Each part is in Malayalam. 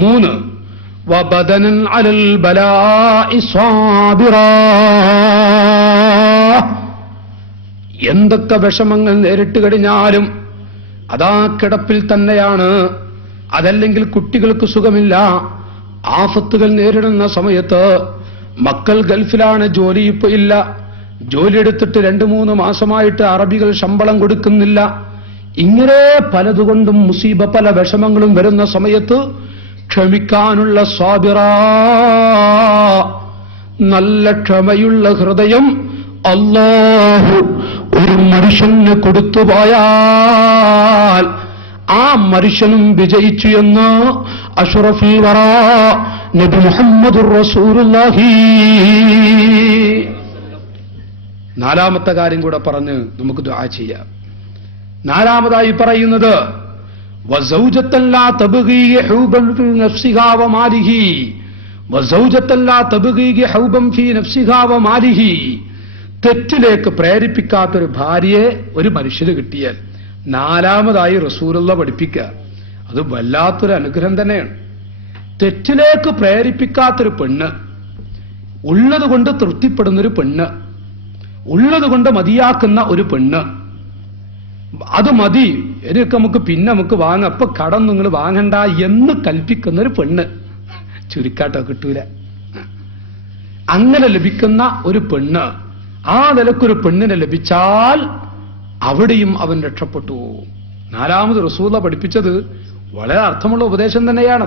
3 വബദനൻ അലൽ ബലാഇ സാബിറാ. എന്തൊക്കെ വിഷമങ്ങൾ നേരിട്ട് കഴിഞ്ഞാലും അതാ കിടപ്പിൽ തന്നെയാണ്. അതല്ലെങ്കിൽ കുട്ടികൾക്ക് സുഖമില്ല, ആഫത്തുകൾ നേരിടുന്ന സമയത്ത് മക്കൾ ഗൾഫിലാണ്, ജോലി ഇപ്പൊ ഇല്ല, ജോലി എടുത്തിട്ട് 2-3 മാസമായിട്ട് അറബികൾ ശമ്പളം കൊടുക്കുന്നില്ല, ഇങ്ങനെ പലതുകൊണ്ടും മുസീബ പല വിഷമങ്ങളും വരുന്ന സമയത്ത് ക്ഷമിക്കാനുള്ള സ്വാബിറാ, നല്ല ക്ഷമയുള്ള ഹൃദയം അല്ലാഹു ഒരു മനുഷ്യന് കൊടുത്തുപോയാൽ ആ മനുഷ്യനും വിജയിച്ചു എന്ന് അഷ്റഫുൽ വറാ നബി മുഹമ്മദുർ റസൂലുള്ളാഹി. 4ാമത്തെ കാര്യം കൂടെ പറഞ്ഞ് നമുക്ക് ദുആ ചെയ്യാം. 4ാമതായി പറയുന്നത് വസൗജത്തൻ ലാ തബ്ഗി ഹുബൻ ഫീ നഫ്സിഹാ വമാലിഹി, വസൗജത്തൻ ലാ തബ്ഗി ഹുബൻ ഫീ നഫ്സിഹാ വമാലിഹി. തെറ്റിലേക്ക് പ്രേരിപ്പിക്കാത്തൊരു ഭാര്യയെ ഒരു മനുഷ്യന് കിട്ടിയാൽ 4ാമതായി റസൂലുള്ള പഠിപ്പിക്കുക, അത് വല്ലാത്തൊരു അനുഗ്രഹം തന്നെയാണ്. തെറ്റിലേക്ക് പ്രേരിപ്പിക്കാത്തൊരു പെണ്ണ്, ഉള്ളതുകൊണ്ട് തൃപ്തിപ്പെടുന്നൊരു പെണ്ണ്, ഉള്ളതുകൊണ്ട് മതിയാക്കുന്ന ഒരു പെണ്ണ്, അത് മതി, എനിക്ക് നമുക്ക് വാങ്ങാം, അപ്പൊ കടം നിങ്ങൾ വാങ്ങണ്ട എന്ന് കൽപ്പിക്കുന്ന ഒരു പെണ്ണ്. ചുരുക്കാട്ടോ കിട്ടൂല. അങ്ങനെ ലഭിക്കുന്ന ഒരു പെണ്ണ്, ആ നിലക്കൊരു പെണ്ണിനെ ലഭിച്ചാൽ അവിടെയും അവൻ രക്ഷപ്പെട്ടു. 4ാമത് റസൂല പഠിപ്പിച്ചത് വളരെ അർത്ഥമുള്ള ഉപദേശം തന്നെയാണ്.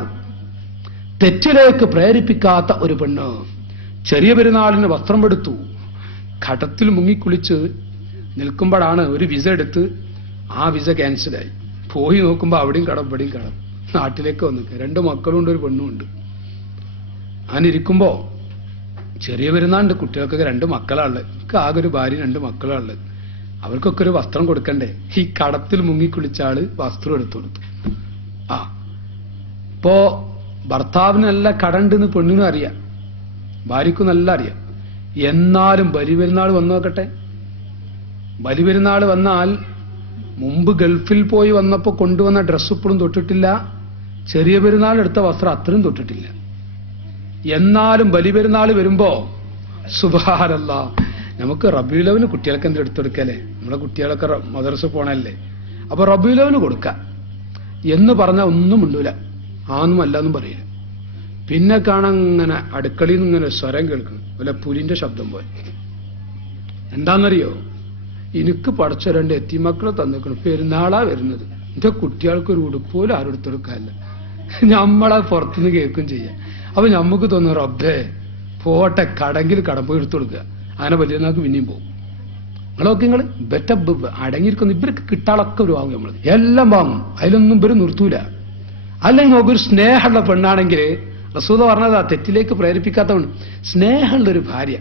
തെറ്റിലേക്ക് പ്രേരിപ്പിക്കാത്ത ഒരു പെണ്ണ്. ചെറിയ പെരുന്നാളിന് വസ്ത്രം എടുത്തു, ഘട്ടത്തിൽ മുങ്ങിക്കുളിച്ച് നിൽക്കുമ്പോഴാണ് ഒരു വിസ എടുത്ത് ആ വിസ ക്യാൻസലായി. പോയി നോക്കുമ്പോൾ അവിടെയും കടം ഇവിടെയും കടം. നാട്ടിലേക്ക് വന്നു, 2 മക്കളുണ്ട്, ഒരു പെണ്ണുമുണ്ട്. അങ്ങനിരിക്കുമ്പോ ചെറിയ പെരുന്നാളുണ്ട്, കുട്ടികൾക്കൊക്കെ 2 മക്കളാണുള്ളത്, എനിക്ക് ആകെ ഒരു ഭാര്യ 2 മക്കളാണുള്ളത്, അവർക്കൊക്കെ ഒരു വസ്ത്രം കൊടുക്കണ്ടേ. ഈ കടത്തിൽ മുങ്ങിക്കുളിച്ച ആള് വസ്ത്രം എടുത്തു കൊടുത്തു. ഇപ്പോ ഭർത്താവിന് നല്ല കടണ്ടെന്ന് പെണ്ണിനും അറിയാം, ഭാര്യക്കും നല്ല അറിയാം. എന്നാലും ബലിപെരുന്നാൾ വന്നു നോക്കട്ടെ. ബലിപെരുന്നാൾ വന്നാൽ മുമ്പ് ഗൾഫിൽ പോയി വന്നപ്പോൾ കൊണ്ടുവന്ന ഡ്രസ്സ് ഇപ്പോഴും തൊട്ടിട്ടില്ല, ചെറിയ പെരുന്നാൾ എടുത്ത വസ്ത്രം അത്രയും തൊട്ടിട്ടില്ല. എന്നാലും ബലിപെരുന്നാൾ വരുമ്പോ സുബ്ഹാനല്ലാഹ്, നമുക്ക് റബീഉൽ കുട്ടികൾക്ക് എന്ത് എടുത്തെടുക്കല്ലേ, നമ്മളെ കുട്ടികളൊക്കെ മദ്രസ പോണല്ലേ, അപ്പൊ റബീഉൽ കൊടുക്കാം എന്ന് പറഞ്ഞാൽ ഒന്നും മിണ്ടൂല, ആന്നും അല്ലാന്നും പറയില്ല. പിന്നെ കാണാൻ ഇങ്ങനെ അടുക്കളയിൽ നിന്ന് ഇങ്ങനെ സ്വരം കേൾക്കണം, വല്ല പുലിന്റെ ശബ്ദം പോലെ. എന്താണെന്നറിയോ, എനിക്ക് പഠിച്ച 2 എത്തിമക്കളെ തന്നിക്കണം, പെരുന്നാളാ വരുന്നത്, എന്റെ കുട്ടികൾക്ക് ഒരു ഉടുപ്പ് പോലും ആരും എടുത്തെടുക്കാനില്ല, നമ്മളെ പുറത്തുനിന്ന് കേൾക്കും ചെയ്യാം. അപ്പൊ നമുക്ക് തോന്നുന്നു റബ്ബേ പോട്ടെ, കടങ്കിൽ കടം പോയി എടുത്തു കൊടുക്കുക, അങ്ങനെ വലിയ നാൾക്ക് പിന്നെയും പോകും. നിങ്ങളൊക്കെ നിങ്ങൾ ബെറ്റ അടങ്ങിയിരിക്കുന്നു, ഇവർക്ക് കിട്ടാളൊക്കെ ഒരു വാങ്ങും, നമ്മൾ എല്ലാം വാങ്ങും, അതിലൊന്നും ഇവര് നിർത്തൂല. അല്ലെങ്കിൽ നമുക്കൊരു സ്നേഹമുള്ള പെണ്ണാണെങ്കിൽ റസൂല പറഞ്ഞതാ, തെറ്റിലേക്ക് പ്രേരിപ്പിക്കാത്തവണ്, സ്നേഹമുള്ളൊരു ഭാര്യ,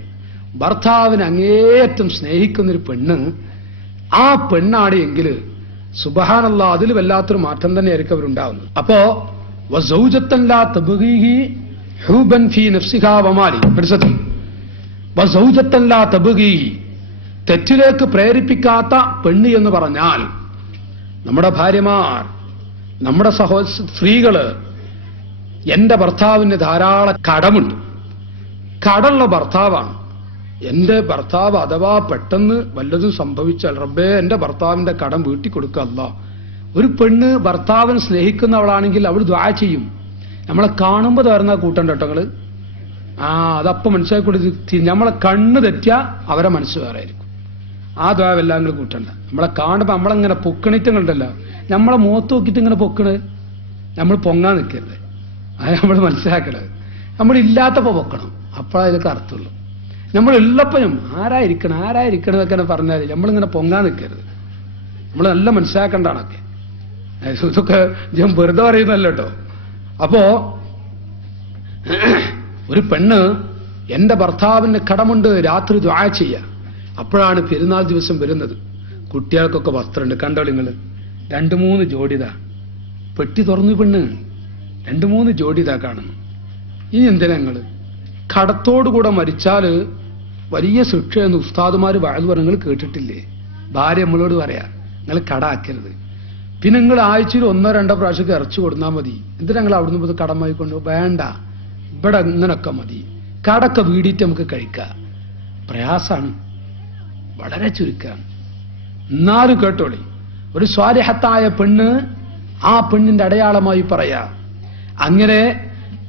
ഭർത്താവിനെ അങ്ങേയറ്റം സ്നേഹിക്കുന്നൊരു പെണ്ണ്, ആ പെണ്ണാണ് എങ്കിൽ സുബ്ഹാനല്ലാഹ് അതിൽ വല്ലാത്തൊരു മാറ്റം തന്നെയായിരിക്കും അവരുണ്ടാവുന്നത്. അപ്പോ വസൗജത്തൻ ലാ തബ്ഗി ഹുബൻ ഫീ നഫ്സിഹാ വമാലി, വസൗജത്തൻ ലാ തബ്ഗി, തെറ്റിലേക്ക് പ്രേരിപ്പിക്കാത്ത പെണ്ണ് എന്ന് പറഞ്ഞാൽ നമ്മുടെ ഭാര്യമാർ, നമ്മുടെ സ്ത്രീകള്. എന്റെ ഭർത്താവിന് ധാരാളം കടമുണ്ട്, കടമുള്ള ഭർത്താവാണ്. എന്റെ ഭർത്താവ് അഥവാ പെട്ടെന്ന് വല്ലതും സംഭവിച്ചാൽ റബ്ബേ എന്റെ ഭർത്താവിന്റെ കടം വീട്ടിൽ കൊടുക്കുക അല്ലാഹ്. ഒരു പെണ്ണ് ഭർത്താവിനെ സ്നേഹിക്കുന്നവളാണെങ്കിൽ അവൾ ദുആ ചെയ്യും. നമ്മളെ കാണുമ്പോൾ തരുന്ന കൂട്ടണ്ട കേട്ടോ നിങ്ങള്, അതപ്പം മനസ്സിലാക്കി. നമ്മളെ കണ്ണ് തെറ്റിയാ അവരെ മനസ്സ് വേറെ ആയിരിക്കും. ആ ദുആ എല്ലാം നിങ്ങൾ കൂട്ടണ്ട. നമ്മളെ കാണുമ്പോൾ നമ്മളെങ്ങനെ പൊക്കണിറ്റുണ്ടല്ലോ, നമ്മളെ മുഖത്ത് നോക്കിയിട്ട് ഇങ്ങനെ പൊക്കണ്, നമ്മൾ പൊങ്ങാൻ നിൽക്കരുത്, അത് നമ്മൾ മനസ്സിലാക്കണത്. നമ്മളില്ലാത്തപ്പോ പൊക്കണം, അപ്പോഴാ ഇതൊക്കെ അർത്ഥമുള്ളൂ. നമ്മളുള്ളപ്പോഴും ആരായിരിക്കണം എന്നൊക്കെ പറഞ്ഞാൽ നമ്മളിങ്ങനെ പൊങ്ങാൻ നിൽക്കരുത്, നമ്മൾ നല്ല മനസ്സിലാക്കേണ്ടതാണൊക്കെ. ഇതൊക്കെ ഞാൻ വെറുതെ പറയുന്നല്ല കേട്ടോ. അപ്പോ ഒരു പെണ്ണ് എന്റെ ഭർത്താവിന് കടമുണ്ട്, രാത്രി ദുആ ചെയ്യുക. അപ്പോഴാണ് പെരുന്നാൾ ദിവസം വരുന്നത്. കുട്ടികൾക്കൊക്കെ വസ്ത്രമുണ്ട്, കണ്ടോ നിങ്ങൾ, 2-3 ജോഡിതാ. പെട്ടി തുറന്നു പെണ്ണ് 2-3 ജോഡിതാ കാണുന്നു. ഇനി എന്തിനാ നിങ്ങള് കടത്തോടുകൂടെ മരിച്ചാല് വലിയ ശിക്ഷയെന്ന് ഉസ്താദുമാര് വഅദ് പറഞ്ഞ് കേട്ടിട്ടില്ലേ? ഭാര്യ നമ്മളോട് പറയാ, നിങ്ങൾ കട ആക്കരുത്, പിന്നെ നിങ്ങൾ ആഴ്ചയിൽ 1-2 പ്രാവശ്യമൊക്കെ ഇറച്ചി കൊടുന്നാൽ മതി. എന്തിനാ ഞങ്ങൾ അവിടുന്ന് പോയി കടം വാങ്ങിക്കൊണ്ട് വേണ്ട, ഇവിടെ ഇങ്ങനൊക്കെ മതി. കടക്കെ വീടിയിട്ട് നമുക്ക് കഴിക്കാം. പ്രയാസാണ്, വളരെ ചുരുക്കാണ്. എന്നാലും കേട്ടോളി, ഒരു സ്വാലിഹത്തായ പെണ്ണ് ആ പെണ്ണിന്റെ അടയാളമായി പറയാ. അങ്ങനെ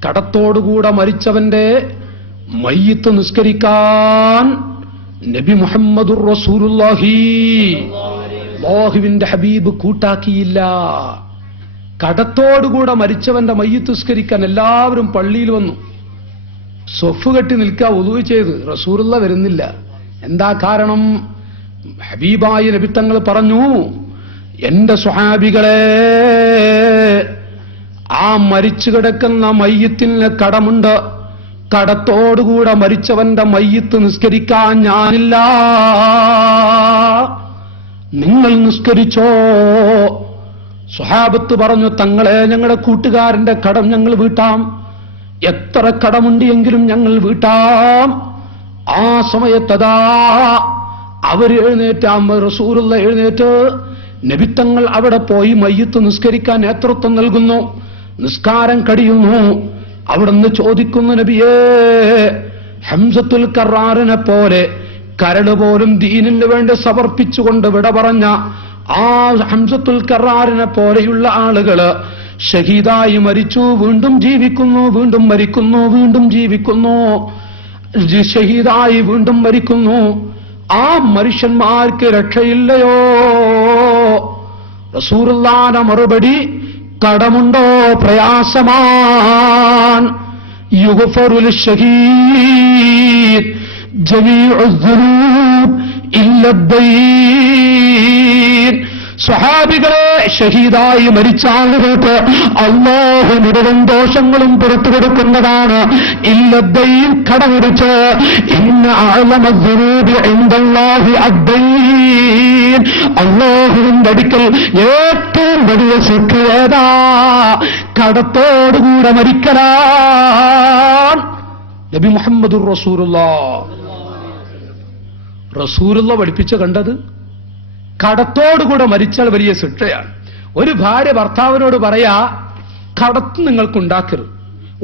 കടത്തോടുകൂടെ മരിച്ചവന്റെ മയ്യിത്ത് നിസ്കരിക്കാൻ നബി മുഹമ്മദുർ റസൂലുള്ളാഹി അല്ലാഹുവിന്റെ ഹബീബ് കൂട്ടാക്കിയില്ല. കടത്തോടുകൂടെ മരിച്ചവന്റെ മയ്യിത്ത് നിസ്കരിക്കാൻ എല്ലാവരും പള്ളിയിൽ വന്നു. സ്വഫ് കെട്ടി നിൽക്കുക, വുളൂ ചെയ്ത്. റസൂലുള്ള വരുന്നില്ല. എന്താ കാരണം? ഹബീബായ നബി തങ്ങൾ പറഞ്ഞു, എന്റെ സ്വഹാബികളെ, ആ മരിച്ചു കിടക്കുന്ന മയ്യിത്തിന് കടമുണ്ട്. കടത്തോടുകൂടെ മരിച്ചവന്റെ മയ്യിത്ത് നിസ്കരിക്കാൻ ഞാനില്ല. നിങ്ങൾ നിസ്കരിച്ചോ. സ്വഹാബത്ത് പറഞ്ഞു, തങ്ങളെ, ഞങ്ങളുടെ കൂട്ടുകാരന്റെ കടം ഞങ്ങൾ വീട്ടാം. എത്ര കടമുണ്ട് എങ്കിലും ഞങ്ങൾ വീട്ടാം. ആ സമയത്തതാ അവർ എഴുന്നേറ്റ്, റസൂലുള്ള എഴുന്നേറ്റ് നബിത്തങ്ങൾ അവിടെ പോയി മയ്യിത്ത് നിസ്കരിക്കാൻ നേതൃത്വം നൽകുന്നു. നിസ്കാരം കഴിയുന്നു. അവിടുന്ന് ചോദിക്കുന്നു, നബിയേ, ഹംസത്തുൽ കറാറിനെ പോലെ കരട് പോലും ദീനിന് വേണ്ടി സമർപ്പിച്ചുകൊണ്ട് വിട പറഞ്ഞ ആ ഹംസത്തുൽ കറാറിനെ പോലെയുള്ള ആളുകള് ഷഹീദായി മരിച്ചു, വീണ്ടും ജീവിക്കുന്നു, വീണ്ടും മരിക്കുന്നു, വീണ്ടും ജീവിക്കുന്നു, ഷഹീദായി വീണ്ടും മരിക്കുന്നു. ആ മനുഷ്യന്മാർക്ക് രക്ഷയില്ലയോ? റസൂലുള്ളാഹിന്റെ മറുപടി, കടമുണ്ടോ? പ്രയാസമാൻ. യുഗ്ഫറുൽ ഷഹീദ് ജമീഉ ദുനൂബ് ഇല്ല ദൈൻ. സ്വഹാബികളെ, ഷഹീദായി മരിച്ച ആളുകൾക്ക് അല്ലാഹു മുഴുവൻ ദോഷങ്ങളും പുറത്തു കൊടുക്കുന്നതാണ്. ഇല്ല ദൈൻ, കടമെടുത്ത്. ഇന്ന അഅ്ലമ ദുനൂബി ഇൻദല്ലാഹി അദ്ദൈൻ. അല്ലാഹുവിന്റെ അടുക്കൽ ഏറ്റവും വലിയ ശിക്ഷ ഏതാ? കടത്തോടുകൂടെ മരിക്കലാണ്. നബി മുഹമ്മദുർ റസൂലുള്ള പഠിപ്പിച്ച കണ്ടത് കടത്തോടുകൂടെ മരിച്ചാൽ വലിയ ശിക്ഷയാണ്. ഒരു ഭാര്യ ഭർത്താവിനോട് പറയാ, കടത്ത് നിങ്ങൾക്കുണ്ടാക്കരുത്,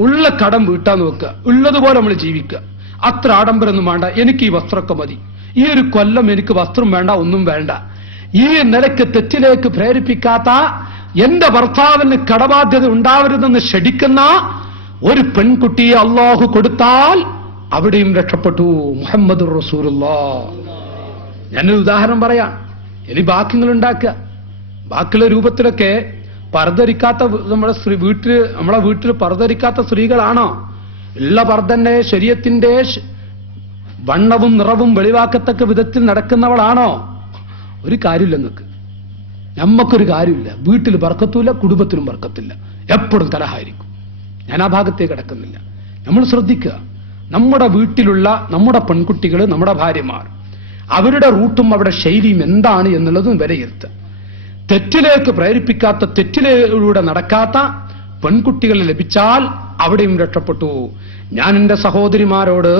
ഉള്ള കടം വീട്ടാൻ നോക്കുക, ഉള്ളതുപോലെ നമ്മൾ ജീവിക്കുക, അത്ര ആഡംബരമൊന്നും വേണ്ട, എനിക്ക് ഈ വസ്ത്രമൊക്കെ മതി, ഈ ഒരു കൊല്ലം എനിക്ക് വസ്ത്രം വേണ്ട, ഒന്നും വേണ്ട. ഈ നിലയ്ക്ക് തെറ്റിലേക്ക് പ്രേരിപ്പിക്കാത്ത, എന്റെ ഭർത്താവിന് കടബാധ്യത ഉണ്ടാവരുതെന്ന് ക്ഷണിക്കുന്ന ഒരു പെൺകുട്ടിയെ അള്ളാഹു കൊടുത്താൽ അവിടെയും രക്ഷപ്പെട്ടു. മുഹമ്മദുർ റസൂലുള്ളാഹ്. ഞാനൊരു ഉദാഹരണം പറയാം. ഇനി ബാക്കിങ്ങൾ ഉണ്ടാക്കുക. ബാക്കിയുള്ള രൂപത്തിലൊക്കെ പർദ്ദരിക്കാത്ത നമ്മളെ വീട്ടിൽ പർദ്ദരിക്കാത്ത സ്ത്രീകളാണോ? ഉള്ള പർദ്ദന്റെ ശരീരത്തിന്റെ വണ്ണവും നിറവും വെളിവാക്കത്തക്ക വിധത്തിൽ നടക്കുന്നവളാണോ? ഒരു കാര്യമില്ല. നിങ്ങൾക്ക് നമ്മക്കൊരു കാര്യമില്ല. വീട്ടിൽ ബർക്കത്തുമില്ല, കുടുംബത്തിലും ബർക്കത്തില്ല, എപ്പോഴും കലഹായിരിക്കും. ഞാൻ ആ ഭാഗത്തേക്ക് കിടക്കുന്നില്ല. നമ്മൾ ശ്രദ്ധിക്കുക. നമ്മുടെ വീട്ടിലുള്ള നമ്മുടെ പെൺകുട്ടികൾ, നമ്മുടെ ഭാര്യമാർ, അവരുടെ റൂട്ടും അവരുടെ ശൈലിയും എന്താണ് എന്നുള്ളതും വിലയിരുത്തുക. തെറ്റിലേക്ക് പ്രേരിപ്പിക്കാത്ത, തെറ്റിലൂടെ നടക്കാത്ത പെൺകുട്ടികൾ ലഭിച്ചാൽ അവിടെയും രക്ഷപ്പെട്ടു. ഞാൻ എന്റെ സഹോദരിമാരോട്,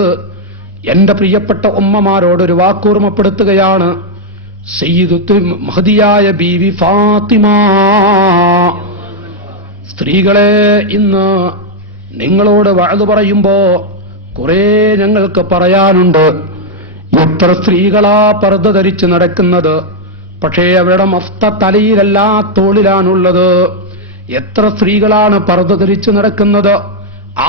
എന്റെ പ്രിയപ്പെട്ട ഉമ്മമാരോട് ഒരു വാക്കോർമ്മപ്പെടുത്തുകയാണ്. സയ്യിദത്ത് മഹദിയായ ബീവി ഫാത്തിമ, സ്ത്രീകളെ, ഇന്ന് നിങ്ങളോട് വഅദ് പറയുമ്പോ കുറെ ഞങ്ങൾക്ക് പറയാനുണ്ട്. എത്ര സ്ത്രീകളാ പർദ്ദ ധരിച്ച് നടക്കുന്നത്, പക്ഷേ അവരുടെ മഫ്ത തലയിലല്ല, തോളിലാണുള്ളത്. എത്ര സ്ത്രീകളാണ് പർദ്ദ ധരിച്ച് നടക്കുന്നത്.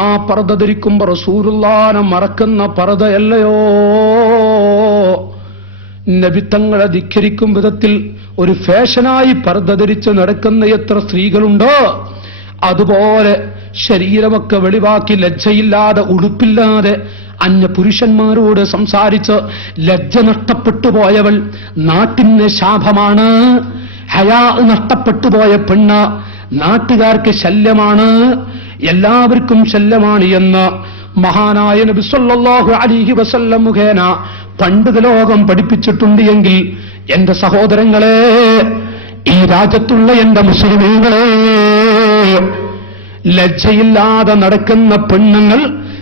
ആ പർദ്ദ ധരിക്കുമ്പോ റസൂലുള്ളാഹിനെ മറക്കുന്ന പർദ്ദയല്ലയോ? നബിത്തങ്ങളെ ധിക്കരിക്കും വിധത്തിൽ ഒരു ഫാഷനായി പർദ്ദ ധരിച്ച് നടക്കുന്ന എത്ര സ്ത്രീകളുണ്ടോ? അതുപോലെ ശരീരമൊക്കെ വെളിവാക്കി ലജ്ജയില്ലാതെ, ഉടുപ്പില്ലാതെ അന്യ പുരുഷന്മാരോട് സംസാരിച്ച് ലജ്ജ നഷ്ടപ്പെട്ടു പോയവൾ നാട്ടിന് ശാപമാണ്. ഹയാ നഷ്ടപ്പെട്ടു പോയ പെണ്ണ് നാട്ടുകാർക്ക് ശല്യമാണ്, എല്ലാവർക്കും ശല്യമാണ് എന്ന് മഹാനായ നബി സല്ലല്ലാഹു അലൈഹി വസല്ലം മുഖേന പണ്ഡിത ലോകം പഠിപ്പിച്ചിട്ടുണ്ട്. എങ്കിൽ എന്റെ സഹോദരങ്ങളെ, ഈ രാജ്യത്തുള്ള എന്റെ മുസ്ലിമീങ്ങളെ, ലജ്ജയില്ലാതെ നടക്കുന്ന പെണ്ണുങ്ങൾ,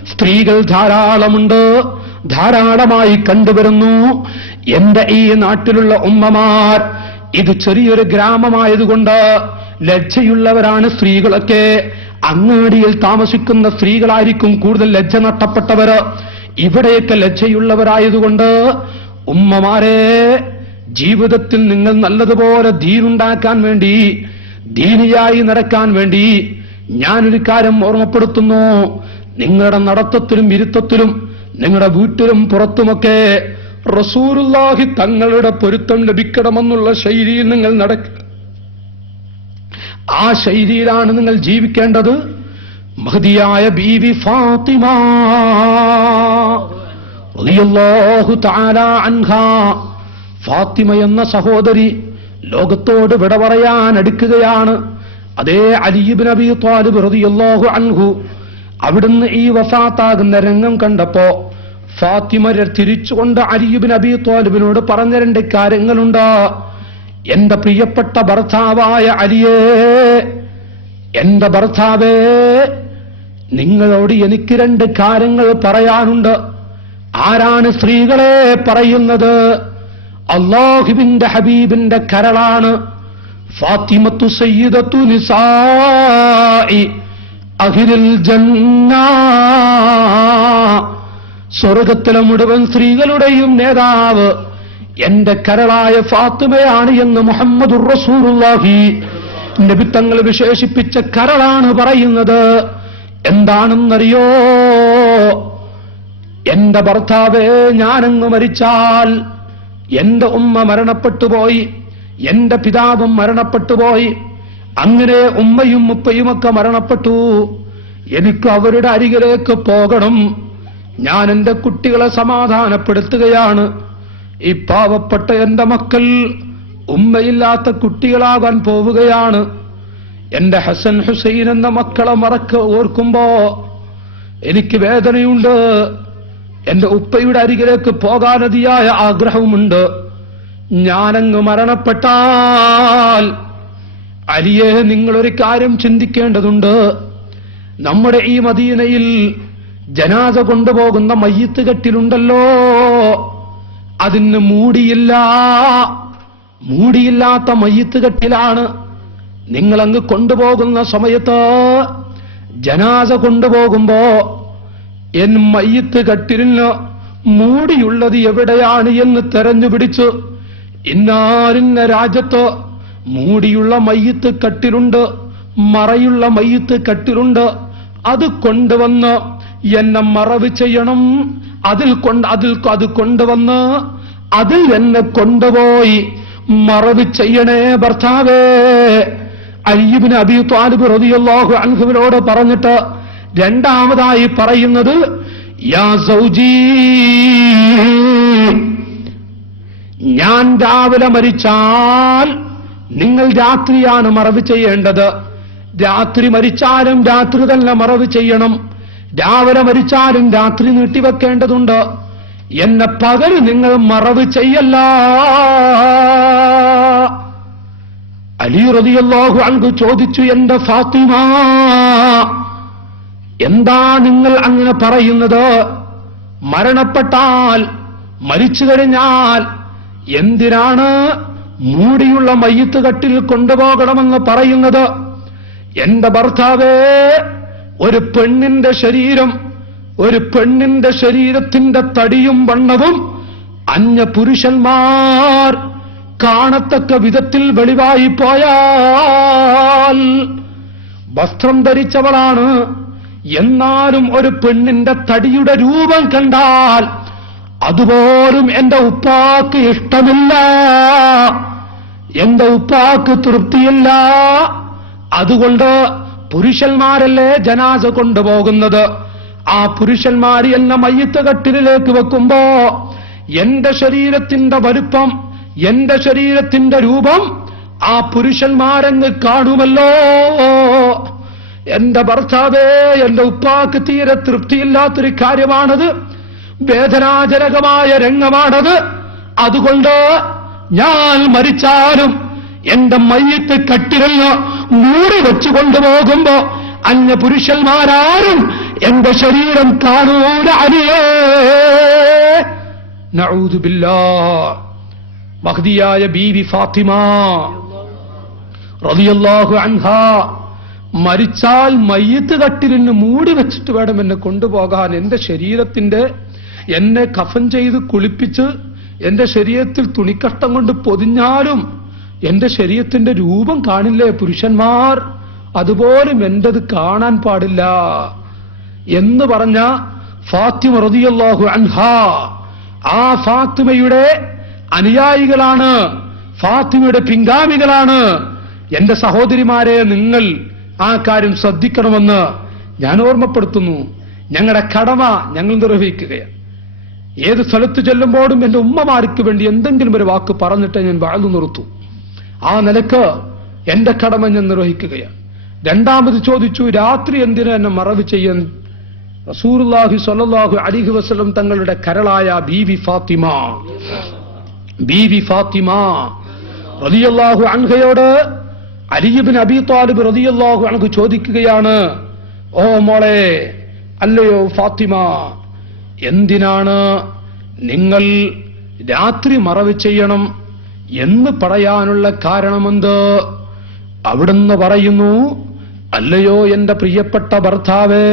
സ്ത്രീകൾ ധാരാളമുണ്ട്, ധാരാളമായി കണ്ടുവരുന്നു. എന്റെ ഈ നാട്ടിലുള്ള ഉമ്മമാർ, ഇത് ചെറിയൊരു ഗ്രാമമായതുകൊണ്ട് ലജ്ജയുള്ളവരാണ് സ്ത്രീകളൊക്കെ. അങ്ങാടിയിൽ താമസിക്കുന്ന സ്ത്രീകളായിരിക്കും കൂടുതൽ ലജ്ജ നഷ്ടപ്പെട്ടവര്. ഇവിടെയൊക്കെ ലജ്ജയുള്ളവരായതുകൊണ്ട് ഉമ്മമാരെ, ജീവിതത്തിൽ നിങ്ങൾ നല്ലതുപോലെ ദീനുണ്ടാക്കാൻ വേണ്ടി, ദീനിയായി നടക്കാൻ വേണ്ടി ഞാനൊരു കാര്യം ഓർമ്മപ്പെടുത്തുന്നു. നിങ്ങളുടെ നടത്തത്തിലും ഇരുത്തത്തിലും നിങ്ങളുടെ വീട്ടിലും പുറത്തുമൊക്കെ റസൂലുള്ളാഹി തങ്ങളുടെ പൊരുത്തം ലഭിക്കണമെന്നുള്ള ശൈലിയിൽ നിങ്ങൾ നടക്കുക. ആ ശൈലിയിലാണ് നിങ്ങൾ ജീവിക്കേണ്ടത്. മഹദിയായ ബീവി ഫാത്തിമ റളിയല്ലാഹു തആല അൻഹാ, ഫാത്തിമ എന്ന സഹോദരി ലോകത്തോട് വിട പറയാൻ അടുക്കുകയാണ്. അതേ അലി ഇബ്നു അബീ ത്വാലിബ് റളിയല്ലാഹു അൻഹു അവിടുന്ന് ഈ വഫാത്താകുന്ന രംഗം കണ്ടപ്പോ ഫാത്തിമ തിരിച്ചുകൊണ്ട് അലി ഇബ്നു അബീ ത്വാലിബിനോട് പറഞ്ഞ രണ്ട് കാര്യങ്ങളുണ്ട്. എന്റെ പ്രിയപ്പെട്ട ഭർത്താവായ അലിയേ, എന്റെ ഭർത്താവേ, നിങ്ങളോട് എനിക്ക് രണ്ട് കാര്യങ്ങൾ പറയാനുണ്ട്. ആരാണ് സ്ത്രീകളെ പറയുന്നത്? അല്ലാഹുവിന്റെ ഹബീബിന്റെ കരളാണ്. ഫാത്തിമത്തു സയ്യിദത്തു നിസാഇ അഹ്ലിൽ ജന്ന, സ്വർഗത്തിലെ മുഴുവൻ സ്ത്രീകളുടെയും നേതാവ് എന്റെ കരളായ ഫാത്തിമയാണ് എന്ന് മുഹമ്മദുർ റസൂലുള്ളാഹി നബി തങ്ങൾ വിശേഷിപ്പിച്ച കരളാണ് പറയുന്നത്. എന്താണെന്നറിയോ? എന്റെ ഭർത്താവേ, ഞാനങ്ങ് മരിച്ചാൽ എന്റെ ഉമ്മ മരണപ്പെട്ടുപോയി, എന്റെ പിതാവും മരണപ്പെട്ടുപോയി, അങ്ങനെ ഉമ്മയും ഉപ്പയുമൊക്കെ മരണപ്പെട്ടു. എനിക്ക് അവരുടെ അരികിലേക്ക് പോകണം. ഞാൻ എന്റെ കുട്ടികളെ സമാധാനപ്പെടുത്തുകയാണ്. ഈ പാവപ്പെട്ട എന്റെ മക്കൾ ഉമ്മയില്ലാത്ത കുട്ടികളാകാൻ പോവുകയാണ്. എന്റെ ഹസൻ ഹുസൈൻ എന്ന മക്കളെ ഓർക്കുമ്പോ എനിക്ക് വേദനയുണ്ട്. എന്റെ ഉപ്പയുടെ അരികിലേക്ക് പോകാൻ അതിയായ ആഗ്രഹവുമുണ്ട്. ഞാനങ്ങ് മരണപ്പെട്ടാൽ അലിയെ, നിങ്ങളൊരു കാര്യം ചിന്തിക്കേണ്ടതുണ്ട്. നമ്മുടെ ഈ മദീനയിൽ ജനാസ കൊണ്ടുപോകുന്ന മയ്യിത്ത് കെട്ടിലുണ്ടല്ലോ, അതിന് മൂടിയില്ല. മൂടിയില്ലാത്ത മയ്യിത്ത് കെട്ടിലാണ്. നിങ്ങളങ്ങ് കൊണ്ടുപോകുന്ന സമയത്ത് ജനാസ കൊണ്ടുപോകുമ്പോ എൻ മയ്യിത്ത് കെട്ടിലിന് മൂടിയുള്ളത് എവിടെയാണ് എന്ന് തെരഞ്ഞുപിടിച്ചു. ഇന്നാലിന്ന രാജ്യത്ത് മൂടിയുള്ള മയ്യിത്ത് കെട്ടിലുണ്ട്, മറയുള്ള മയ്യിത്ത് കെട്ടിലുണ്ട്. അത് കൊണ്ടുവന്ന് എന്നെ മറവ് ചെയ്യണം. അത് കൊണ്ടുവന്ന് അതിൽ എന്നെ കൊണ്ടുപോയി മറവ് ചെയ്യണേ ഭർത്താവേ. അലി ഇബ്നു അബീ ത്വാലിബ് റളിയല്ലാഹു അൻഹുവിനോട് പറഞ്ഞിട്ട് രണ്ടാമതായി പറയുന്നത്, യാ സൗജി, ഞാൻ രാവിലെ മരിച്ചാൽ നിങ്ങൾ രാത്രിയാണ് മറവ് ചെയ്യേണ്ടത്. രാത്രി മരിച്ചാലും രാത്രി തന്നെ മറവ് ചെയ്യണം. രാവിലെ മരിച്ചാലും രാത്രി നീട്ടിവെക്കേണ്ടതുണ്ട്. എന്നെ പകല് നിങ്ങൾ മറവ് ചെയ്യല്ല. അലി റളിയല്ലാഹു അൻഹു ചോദിച്ചു, എന്റെ ഫാത്തിമ, എന്താ നിങ്ങൾ അങ്ങനെ പറയുന്നത്? മരണപ്പെട്ടാൽ, മരിച്ചു കഴിഞ്ഞാൽ എന്തിനാണ് മൂടിയുള്ള മയ്യിത്ത് കട്ടിൽ കൊണ്ടുപോകണമെന്ന് പറയുന്നത്? എന്റെ ഭർത്താവേ, ഒരു പെണ്ണിന്റെ ശരീരത്തിന്റെ തടിയും വണ്ണവും അന്യ പുരുഷന്മാർ കാണത്തക്ക വിധത്തിൽ വെളിവായി പോയാൽ, വസ്ത്രം ധരിച്ചവളാണ്, എന്നാലും ഒരു പെണ്ണിന്റെ തടിയുടെ രൂപം കണ്ടാൽ അതുപോലും എന്റെ ഉപ്പാക്ക് ഇഷ്ടമില്ല, എന്റെ ഉപ്പാക്ക് തൃപ്തിയില്ല. അതുകൊണ്ട് പുരുഷന്മാരല്ലേ ജനാസ കൊണ്ടുപോകുന്നത്. ആ പുരുഷന്മാർ എന്നെ മയ്യിത്ത് കട്ടിലിലേക്ക് വെക്കുമ്പോ എന്റെ ശരീരത്തിന്റെ വലുപ്പം, എന്റെ ശരീരത്തിന്റെ രൂപം ആ പുരുഷന്മാരെന്ന് കാണുമല്ലോ. എന്റെ ഭർത്താവേ, എന്റെ ഉപ്പാക്ക് തീരെ തൃപ്തിയില്ലാത്തൊരു കാര്യമാണത്. വേദനാജനകമായ രംഗമാണത്. അതുകൊണ്ട് ഞാൻ മരിച്ചാലും എന്റെ മയ്യിത്ത് കട്ടിലിന് മൂടി വെച്ചു കൊണ്ടുപോകുമ്പോ അന്യ പുരുഷന്മാരാരും എന്റെ ശരീരം കാണൂല. അലിയേ, നഊദു ബില്ലാഹ്. മഹ്ദിയായ ബീവി ഫാത്തിമ റളിയല്ലാഹു അൻഹാ മരിച്ചാൽ മയ്യത്ത് കട്ടിലിന് മൂടി വെച്ചിട്ട് വേണം എന്നെ കൊണ്ടുപോകാൻ. എന്റെ ശരീരത്തിന്റെ എന്നെ കഫൻ ചെയ്ത് കുളിപ്പിച്ച് എന്റെ ശരീരത്തിൽ തുണിക്കഷ്ടം കൊണ്ട് പൊതിഞ്ഞാലും എന്റെ ശരീരത്തിന്റെ രൂപം കാണില്ലേ പുരുഷന്മാർ, അതുപോലും എന്റേത് കാണാൻ പാടില്ല എന്ന് പറഞ്ഞ ഫാത്തിമ റളിയല്ലാഹു അൻഹാ, ആ ഫാത്തിമയുടെ അനുയായികളാണ്, ഫാത്തിമയുടെ പിൻഗാമികളാണ്. എന്റെ സഹോദരിമാരെ, നിങ്ങൾ ആ കാര്യം ശ്രദ്ധിക്കണമെന്ന് ഞാൻ ഓർമ്മപ്പെടുത്തുന്നു. ഞങ്ങളുടെ കടമ ഞങ്ങൾ നിർവഹിക്കുകയാണ്. ഏത് സ്ഥലത്ത് ചെല്ലുമ്പോഴും എന്റെ ഉമ്മമാർക്ക് വേണ്ടി എന്തെങ്കിലും ഒരു വാക്ക് പറഞ്ഞിട്ട് ഞാൻ വാഴ്ന്നു നിർത്തൂ. ആ നിലക്ക് എന്റെ കടമ ഞാൻ നിർവഹിക്കുകയാണ്. രണ്ടാമത് ചോദിച്ചു, രാത്രി എന്തിനാ എന്നെ മറവ് ചെയ്യാൻ? റസൂലുള്ളാഹി സ്വല്ലല്ലാഹു അലൈഹി വസല്ലം തങ്ങളുടെ കരളായ ബീവി ഫാത്തിമ റളിയല്ലാഹു അൻഹയോട് അലി ഇബ്നു അബീ ത്വാലിബ് റളിയല്ലാഹു അൻഹു ചോദിക്കുകയാണ്, ഓ മോളെ, അല്ലയോ ഫാത്തിമ, എന്തിനാണ് നിങ്ങൾ രാത്രി മറവ് ചെയ്യണം എന്ന് പറയാനുള്ള കാരണമെന്ത്? അവിടുന്ന് പറയുന്നു, അല്ലയോ എന്റെ പ്രിയപ്പെട്ട ഭർത്താവേ,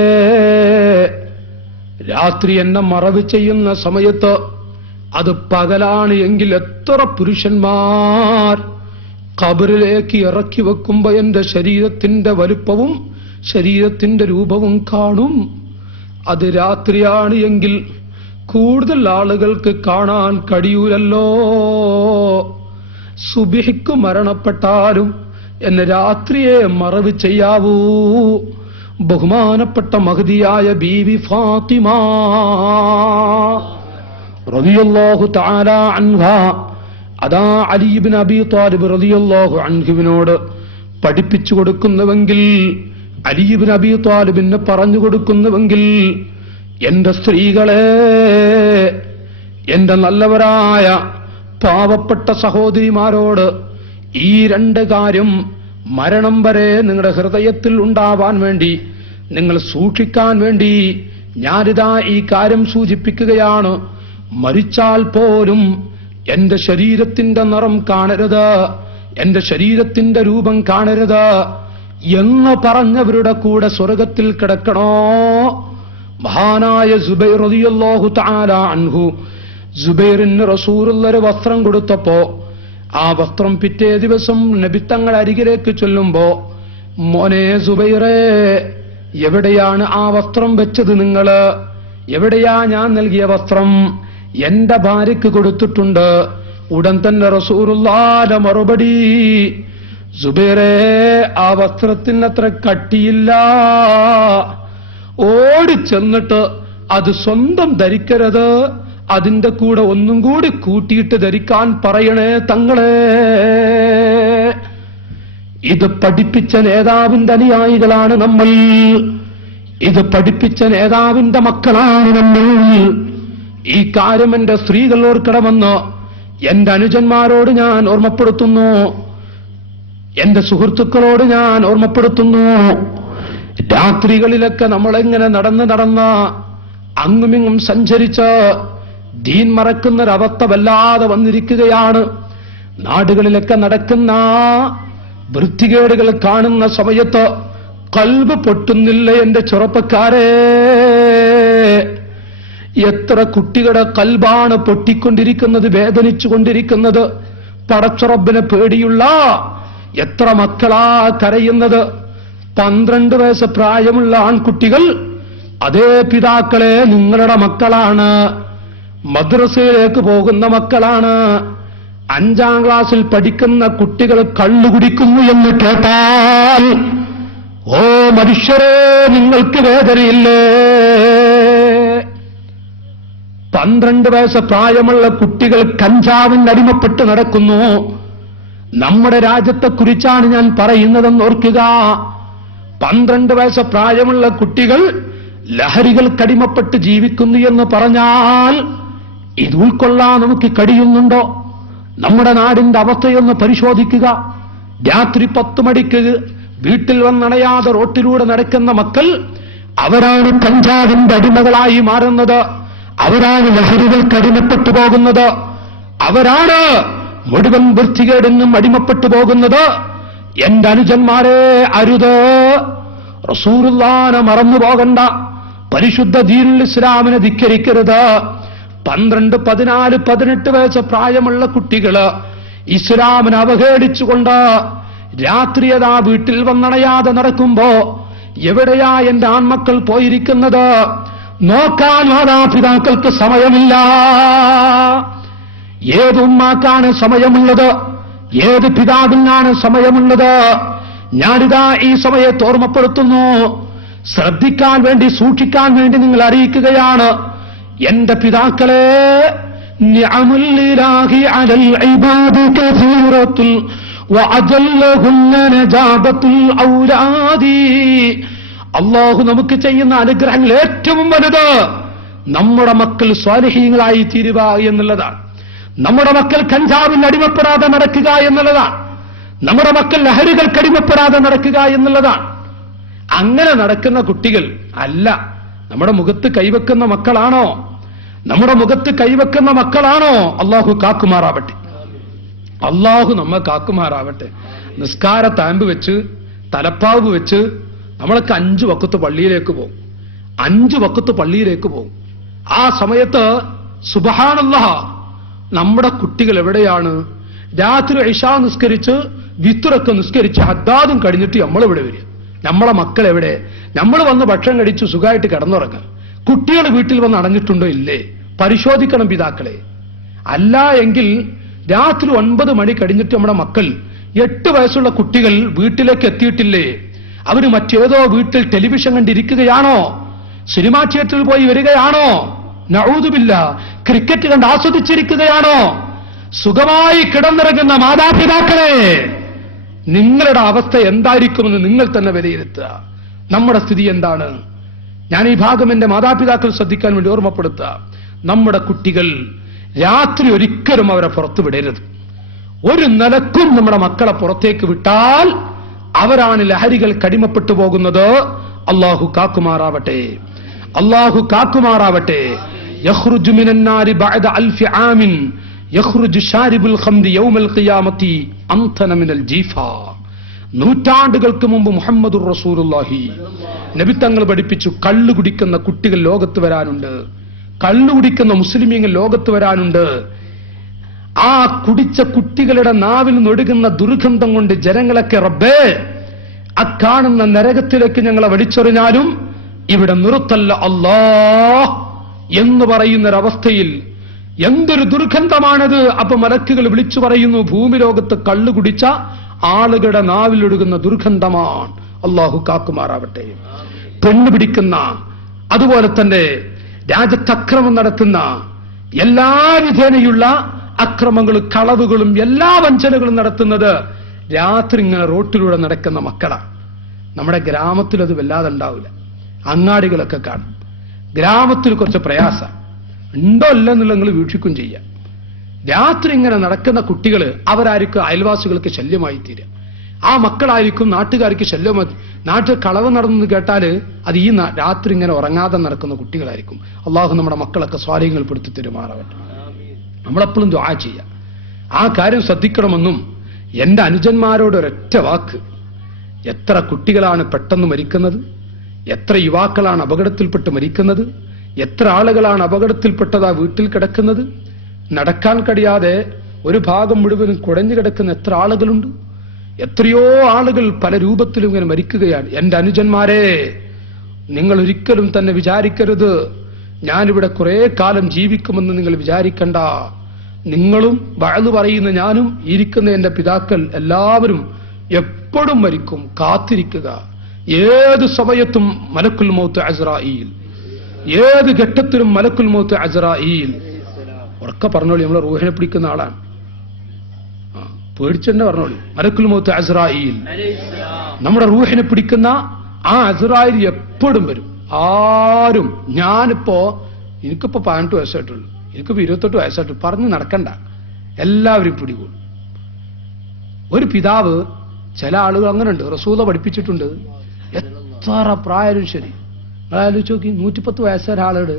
രാത്രി എന്നെ മറവ് ചെയ്യുന്ന സമയത്ത് അത് പകലാണ് എങ്കിൽ എത്ര പുരുഷന്മാർ ഖബറിലേക്ക് ഇറക്കി വെക്കുമ്പോ എന്റെ ശരീരത്തിന്റെ വലുപ്പവും ശരീരത്തിന്റെ രൂപവും കാണും. അത് രാത്രിയാണ് എങ്കിൽ കൂടുതൽ ആളുകൾക്ക് കാണാൻ കഴിയൂലല്ലോ. സുബ്ഹിക്ക് മരണപ്പെട്ടാലും എന്നെ രാത്രിയെ മറവ് ചെയ്യാവൂ. ബഹുമാനപ്പെട്ട മഹ്ദിയായ ബീവി ഫാത്തിമ റളിയല്ലാഹു തആല അൻഹാ അതാ അലി ഇബ്നു അബീ ത്വാലിബ് റളിയല്ലാഹു അൻഹുവിനോട് പഠിപ്പിച്ചു കൊടുക്കുന്നുവെങ്കിൽ, അലി ഇബ്നു അബീ ത്വാലിബിന് പറഞ്ഞു കൊടുക്കുന്നുവെങ്കിൽ, എന്റെ സ്ത്രീകളെ, എന്റെ നല്ലവരായ പാവപ്പെട്ട സഹോദരിമാരോട് ഈ രണ്ട് കാര്യം മരണം വരെ നിങ്ങളുടെ ഹൃദയത്തിൽ ഉണ്ടാവാൻ വേണ്ടി, നിങ്ങൾ സൂക്ഷിക്കാൻ വേണ്ടി ഞാനിതാ ഈ കാര്യം സൂചിപ്പിക്കുകയാണ്. മരിച്ചാൽ പോലും എന്റെ ശരീരത്തിന്റെ നിറം കാണരുത്, എന്റെ ശരീരത്തിന്റെ രൂപം കാണരുത് എന്ന് പറഞ്ഞവരുടെ കൂടെ സ്വർഗത്തിൽ കിടക്കണോ? മഹാനായ സുബൈർ റളിയല്ലാഹു തആല അൻഹു, സുബൈറിന് റസൂലുള്ള ഒരു വസ്ത്രം കൊടുത്തപ്പോ ആ വസ്ത്രം പിറ്റേ ദിവസം നബി തങ്ങളുടെ അരികിലേക്ക് ചൊല്ലുമ്പോ, മോനെ സുബൈറേ, എവിടെയാണ് ആ വസ്ത്രം വെച്ചത്? നിങ്ങള് എവിടെയാ ഞാൻ നൽകിയ വസ്ത്രം? എന്റെ ഭാര്യയ്ക്ക് കൊടുത്തിട്ടുണ്ട്. ഉടൻ തന്നെ റസൂലുള്ളാഹിന്റെ മറുപടി, സുബൈറേ, ആ വസ്ത്രത്തിന് അത്ര കട്ടിയില്ല, ഓടി ചെന്നിട്ട് അത് സ്വന്തം ധരിക്കരുത്, അതിന്റെ കൂടെ ഒന്നും കൂടി കൂട്ടിയിട്ട് ധരിക്കാൻ പറയണേ തങ്ങളെ. ഇത് പഠിപ്പിച്ച നേതാവിന്റെ അനുയായികളാണ് നമ്മൾ, ഇത് പഠിപ്പിച്ച നേതാവിന്റെ മക്കളാണ് നമ്മൾ. ഈ കാര്യം എന്റെ സ്ത്രീകൾ ഓർക്കണമെന്ന് എന്റെ അനുജന്മാരോട് ഞാൻ ഓർമ്മപ്പെടുത്തുന്നു, എന്റെ സുഹൃത്തുക്കളോട് ഞാൻ ഓർമ്മപ്പെടുത്തുന്നു. രാത്രികളിലൊക്കെ നമ്മളെങ്ങനെ നടന്ന് അങ്ങുമിങ്ങും സഞ്ചരിച്ച് ദീൻ മറക്കുന്നൊരവസ്ഥ വല്ലാതെ വന്നിരിക്കുകയാണ്. നാടുകളിലൊക്കെ നടക്കുന്ന വൃത്തികേടുകൾ കാണുന്ന സമയത്ത് കൽബ് പൊട്ടുന്നില്ല എന്റെ ചെറുപ്പക്കാരെ? എത്ര കുട്ടികളുടെ കൽബാണ് പൊട്ടിക്കൊണ്ടിരിക്കുന്നത്, വേദനിച്ചുകൊണ്ടിരിക്കുന്നത്. പടച്ചറബ്ബിനെ പേടിയുള്ള എത്ര മക്കളാ കരയുന്നത്? 12 വയസ്സ് പ്രായമുള്ള ആൺകുട്ടികൾ അതേ പിതാക്കളെ നിങ്ങളുടെ മക്കളാണ്, മദ്രസയിലേക്ക് പോകുന്ന മക്കളാണ്. 5ാം ക്ലാസ്സിൽ പഠിക്കുന്ന കുട്ടികൾ കള്ളു കുടിക്കുന്നു എന്ന് കേട്ടാൽ, ഓ മനുഷ്യരെ, നിങ്ങൾക്ക് വേദനയില്ലേ? 12 വയസ്സ് പ്രായമുള്ള കുട്ടികൾ കഞ്ചാവിന് അടിമപ്പെട്ട് നടക്കുന്നു. നമ്മുടെ രാജ്യത്തെക്കുറിച്ചാണ് ഞാൻ പറയുന്നതെന്ന് ഓർക്കുക. 12 വയസ്സ് പ്രായമുള്ള കുട്ടികൾ ലഹരികൾക്കടിമപ്പെട്ട് ജീവിക്കുന്നു എന്ന് പറഞ്ഞാൽ ഇത് ഉൾക്കൊള്ളാൻ നമുക്ക് കഴിയുന്നുണ്ടോ? നമ്മുടെ നാടിന്റെ അവസ്ഥയൊന്ന് പരിശോധിക്കുക. രാത്രി 10 മണിക്ക് വീട്ടിൽ വന്നണയാതെ റോട്ടിലൂടെ നടക്കുന്ന മക്കൾ, അവരാണ് കഞ്ചാവിന്റെ അടിമകളായി മാറുന്നത്, അവരാണ് ലഹരികൾക്കടിമപ്പെട്ടു പോകുന്നത്, അവരാണ് മുഴുവൻ വൃത്തികേടിനും അടിമപ്പെട്ടു പോകുന്നത് എന്റെ അനുജന്മാരെ അരുത്. റസൂലുള്ളാഹിനെ മറന്നു പോകണ്ട. പരിശുദ്ധ ദീനുൽ ഇസ്ലാമിനെ ധിക്കരിക്കരുത്. 12, 14, 18 വയസ്സ് പ്രായമുള്ള കുട്ടികള് ഇസ്ലാമിനെ അവഹേളിച്ചുകൊണ്ട് രാത്രിയതാ വീട്ടിൽ വന്നണയാതെ നടക്കുമ്പോ എവിടെയാ എന്റെ ആൺമക്കൾ പോയിരിക്കുന്നത്? നോക്കാൻ മാതാപിതാക്കൾക്ക് സമയമില്ല. ഏത് ഉമ്മാക്കാണ് സമയമുള്ളത്? ഏത് പിതാവിനാണ് സമയമുള്ളത്? ഞാനിതാ ഈ സമയത്ത് ഓർമ്മപ്പെടുത്തുന്നു. ശ്രദ്ധിക്കാൻ വേണ്ടി, സൂക്ഷിക്കാൻ വേണ്ടി നിങ്ങൾ അറിയിക്കുകയാണ്. എന്റെ പിതാക്കളെ, നിഅമുല്ലില്ലാഹി അലൽ ഇബാദി കസീറത്തുൽ വഅജല്ലഹുന്ന നജാബത്തുൽ ഔലാദി. അല്ലാഹു നമുക്ക് ചെയ്യുന്ന അനുഗ്രഹങ്ങൾ ഏറ്റവും വലുത് നമ്മുടെ മക്കൾ സ്വാലിഹീങ്ങളായി തീരുക എന്നുള്ളതാണ്. നമ്മുടെ മക്കൾ കഞ്ചാവിന് അടിമപ്പെടാതെ നടക്കുക എന്നുള്ളതാണ്. നമ്മുടെ മക്കൾ ലഹരികൾക്ക് അടിമപ്പെടാതെ നടക്കുക എന്നുള്ളതാണ്. അങ്ങനെ നടക്കുന്ന കുട്ടികൾ അല്ല നമ്മുടെ മുഖത്ത് കൈവെക്കുന്ന മക്കളാണോ? നമ്മുടെ മുഖത്ത് കൈവെക്കുന്ന മക്കളാണോ? അള്ളാഹു കാക്കുമാറാവട്ടെ. അള്ളാഹു നമ്മെ കാക്കുമാറാവട്ടെ. നിസ്കാര താമ്പ് വെച്ച്, തലപ്പാവ് വെച്ച് നമ്മളൊക്കെ 5 വഖത്ത് പള്ളിയിലേക്ക് പോകും. 5 വഖത്ത് പള്ളിയിലേക്ക് പോകും. ആ സമയത്ത് സുബ്ഹാനല്ലാഹ്, നമ്മുടെ കുട്ടികൾ എവിടെയാണ്? രാത്രി ഇശാ നിസ്കരിച്ച്, വിത്റൊക്കെ നിസ്കരിച്ച്, ഹദ്ദാദും കഴിഞ്ഞിട്ട് നമ്മളെവിടെ വരിക? നമ്മളെ മക്കൾ എവിടെ? നമ്മൾ വന്ന് ഭക്ഷണം കഴിച്ച് സുഖമായിട്ട് കിടന്നുറങ്ങുക. കുട്ടികൾ വീട്ടിൽ വന്ന് അടഞ്ഞിട്ടുണ്ടോ ഇല്ലേ? പരിശോധിക്കണം പിതാക്കളെ. അല്ല എങ്കിൽ രാത്രി 9 മണി കഴിഞ്ഞിട്ട് നമ്മുടെ മക്കൾ, 8 വയസ്സുള്ള കുട്ടികൾ വീട്ടിലേക്ക് എത്തിയിട്ടില്ലേ? അവര് മറ്റേതോ വീട്ടിൽ ടെലിവിഷൻ കണ്ടിരിക്കുകയാണോ? സിനിമാ തിയേറ്ററിൽ പോയി വരികയാണോ? നഊദുബില്ല, ക്രിക്കറ്റ് കണ്ട് ആസ്വദിച്ചിരിക്കുകയാണോ? സുഖമായി കിടന്നിറങ്ങുന്ന മാതാപിതാക്കളെ, നിങ്ങളുടെ അവസ്ഥ എന്തായിരിക്കുമെന്ന് നിങ്ങൾ തന്നെ വിലയിരുത്തുക. നമ്മുടെ സ്ഥിതി എന്താണ്? ഞാൻ ഈ ഭാഗം എന്റെ മാതാപിതാക്കൾ ശ്രദ്ധിക്കാൻ വേണ്ടി ഓർമ്മപ്പെടുത്തുക. നമ്മുടെ കുട്ടികൾ രാത്രി ഒരിക്കലും അവരെ പുറത്തു വിടരുത്. ഒരു നിലക്കും നമ്മുടെ മക്കളെ പുറത്തേക്ക് വിട്ടാൽ അവരാണ് ലഹരികൾക്ക് അടിമപ്പെട്ടു പോകുന്നത്. അല്ലാഹു കാക്കുമാറാവട്ടെ. അല്ലാഹു കാക്കുമാറാവട്ടെ. യഖ്റുജു മിനന്നാരി ബഅദ അൽഫി ആമിൻ യഖ്റുജു ശാരിബുൽ ഖംദി യൗമൽ ഖിയാമത്തി അംതന മിനൽ ജീഫാ. നൂറ്റാണ്ടുകൾക്ക് മുമ്പ് മുഹമ്മദുർ റസൂലുള്ളാഹി നബി തങ്ങൾ പഠിപ്പിച്ചു, കള്ളു കുടിക്കുന്ന കുട്ടികൾ ലോകത്ത് വരാനുണ്ട്. കള്ളു കുടിക്കുന്ന മുസ്ലിമീങ്ങൾ ലോകത്ത് വരാനുണ്ട്. ആ കുടിച്ച കുട്ടികളുടെ നാവിൽ നിന്നൊഴുകുന്ന ദുർഗന്ധം കൊണ്ട് ജനങ്ങളൊക്കെ റബ്ബേ, അക്കാണുന്ന നരകത്തിലേക്ക് ഞങ്ങളെ വലിച്ചെറിഞ്ഞാലും ഇവിടെ നിർത്തല്ല അല്ലാഹ് എന്ന് പറയുന്നൊരവസ്ഥയിൽ എന്തൊരു ദുർഗന്ധമാണത്. അപ്പൊ മലക്കുകൾ വിളിച്ചു പറയുന്നു, ഭൂമി ലോകത്ത് കള്ളു കുടിച്ച ആളുകളുടെ നാവിലൊഴുകുന്ന ദുർഗന്ധമാണ്. അല്ലാഹു കാക്കുമാറാവട്ടെ. പെണ്ണ് പിടിക്കുന്ന, അതുപോലെ തന്നെ രാജ്യത്തക്രമം നടത്തുന്ന, എല്ലാ വിധേനയുള്ള അക്രമങ്ങളും കളവുകളും എല്ലാ വഞ്ചനകളും നടത്തുന്നത് രാത്രി ഇങ്ങനെ റോട്ടിലൂടെ നടക്കുന്ന മക്കളാണ്. നമ്മുടെ ഗ്രാമത്തിൽ അത് വല്ലാതെ ഉണ്ടാവില്ല. അങ്ങാടികളൊക്കെ കാണും. ഗ്രാമത്തിൽ കുറച്ച് പ്രയാസം ഉണ്ടോ അല്ല എന്നുള്ള നിങ്ങൾ വീക്ഷിക്കും ചെയ്യാം. രാത്രി ഇങ്ങനെ നടക്കുന്ന കുട്ടികൾ അവരായിരിക്കും അയൽവാസികൾക്ക് ശല്യമായി തീരുക. ആ മക്കളായിരിക്കും നാട്ടുകാർക്ക് ശല്യമായി. നാട്ടിൽ കളവ് നടന്നു കേട്ടാൽ അത് ഈ രാത്രി ഇങ്ങനെ ഉറങ്ങാതെ നടക്കുന്ന കുട്ടികളായിരിക്കും. അള്ളാഹു നമ്മുടെ മക്കളൊക്കെ സ്വാലിഹ്യങ്ങൾ പെടുത്തി തരുമാറാവട്ടെ. നമ്മളെപ്പോഴും ദുആ ചെയ്യാം. ആ കാര്യം ശ്രദ്ധിക്കണമെന്നും എന്റെ അനുജന്മാരോട് ഒരൊറ്റ വാക്ക്, എത്ര കുട്ടികളാണ് പെട്ടെന്ന് മരിക്കുന്നത്, എത്ര യുവാക്കളാണ് അപകടത്തിൽപ്പെട്ട് മരിക്കുന്നത്, എത്ര ആളുകളാണ് അപകടത്തിൽപ്പെട്ടതാ വീട്ടിൽ കിടക്കുന്നത്, നടക്കാൻ കഴിയാതെ ഒരു ഭാഗം മുഴുവനും കുഴഞ്ഞു കിടക്കുന്ന എത്ര ആളുകളുണ്ട്. എത്രയോ ആളുകൾ പല രൂപത്തിലും ഇങ്ങനെ മരിക്കുകയാണ്. എന്റെ അനുജന്മാരെ, നിങ്ങൾ ഒരിക്കലും തന്നെ വിചാരിക്കരുത് ഞാനിവിടെ കുറെ കാലം ജീവിക്കുമെന്ന് നിങ്ങൾ വിചാരിക്കണ്ട. നിങ്ങളും വഅദ് പറയുന്ന ഞാനും ഇരിക്കുന്ന എന്റെ പിതാക്കൾ എല്ലാവരും എപ്പോഴും മരിക്കും. കാത്തിരിക്കുക. ഏത് സമയത്തും മലക്കുൽ മൗത്ത് അസ്രായീൽ, ഏത് ഘട്ടത്തിലും മലക്കുൽ മൗത്ത് അസ്രായീൽ. ഉറക്കെ പറഞ്ഞോളി, നമ്മളെ റൂഹിനെ പിടിക്കുന്ന ആളാണ്. പേടിച്ചെന്നെ പറഞ്ഞോളി. മലക്കുൽ മൗത്ത് അസ്രായീൽ, നമ്മുടെ റൂഹിനെ പിടിക്കുന്ന ആ അസ്രായീൽ എപ്പോഴും വരും. ആരും, എനിക്കിപ്പോ 18 വയസ്സായിട്ടുള്ളൂ, എനിക്കിപ്പോ 28 വയസ്സായിട്ടുള്ളൂ, പറഞ്ഞ് നടക്കണ്ട, എല്ലാവരും പിടികൂടും. ഒരു പിതാവ്, ചില ആളുകൾ അങ്ങനെ ഉണ്ട്, റസൂല പഠിപ്പിച്ചിട്ടുണ്ട്, എത്ര പ്രായം ശരി, നിങ്ങളാലോചിച്ച് നോക്കി, 110 വയസ്സായ ആളുടെ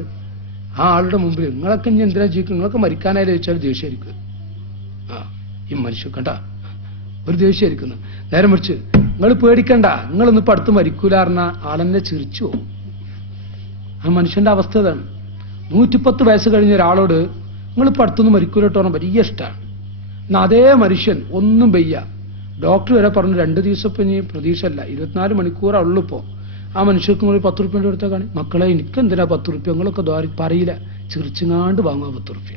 ആ ആളുടെ മുമ്പിൽ നിങ്ങളൊക്കെ ഇനി എന്തിനാ ജീവിക്കും, നിങ്ങൾക്ക് മരിക്കാനായാലും ചോദിച്ചാൽ ദേഷ്യമായിരിക്കും. ഈ മനുഷ്യൻ കണ്ട ഒരു ദേഷ്യമായിരിക്കുന്നു. നേരെ മറിച്ച് നിങ്ങൾ പേടിക്കണ്ട, നിങ്ങളൊന്നും ഇപ്പം അടുത്ത് മരിക്കൂലാറിന ആളെന്നെ ചിരിച്ചു പോകും. ആ മനുഷ്യന്റെ അവസ്ഥ ഇതാണ്. 110 വയസ്സ് കഴിഞ്ഞ ഒരാളോട് നിങ്ങളിപ്പോൾ അടുത്തൊന്നും മരിക്കൂലോട്ടോ പറഞ്ഞാൽ വലിയ ഇഷ്ടമാണ്. എന്നാൽ അതേ മനുഷ്യൻ ഒന്നും വയ്യ, ഡോക്ടർ വരെ പറഞ്ഞു 2 ദിവസം ഇപ്പം ഇനി പ്രതീക്ഷയല്ല, 24 മണിക്കൂറാ ഉള്ളൂ. ഇപ്പോൾ ആ മനുഷ്യർക്ക് നിങ്ങൾ 10 റുപ്യൻ്റെ അടുത്താൽ കാണി, മക്കളെ എനിക്കെന്തിനാ 10 റുപ്യ, നിങ്ങളൊക്കെ പറയില്ല, ചിരിച്ചുങ്ങാണ്ട് വാങ്ങുക 10 റുപ്യ.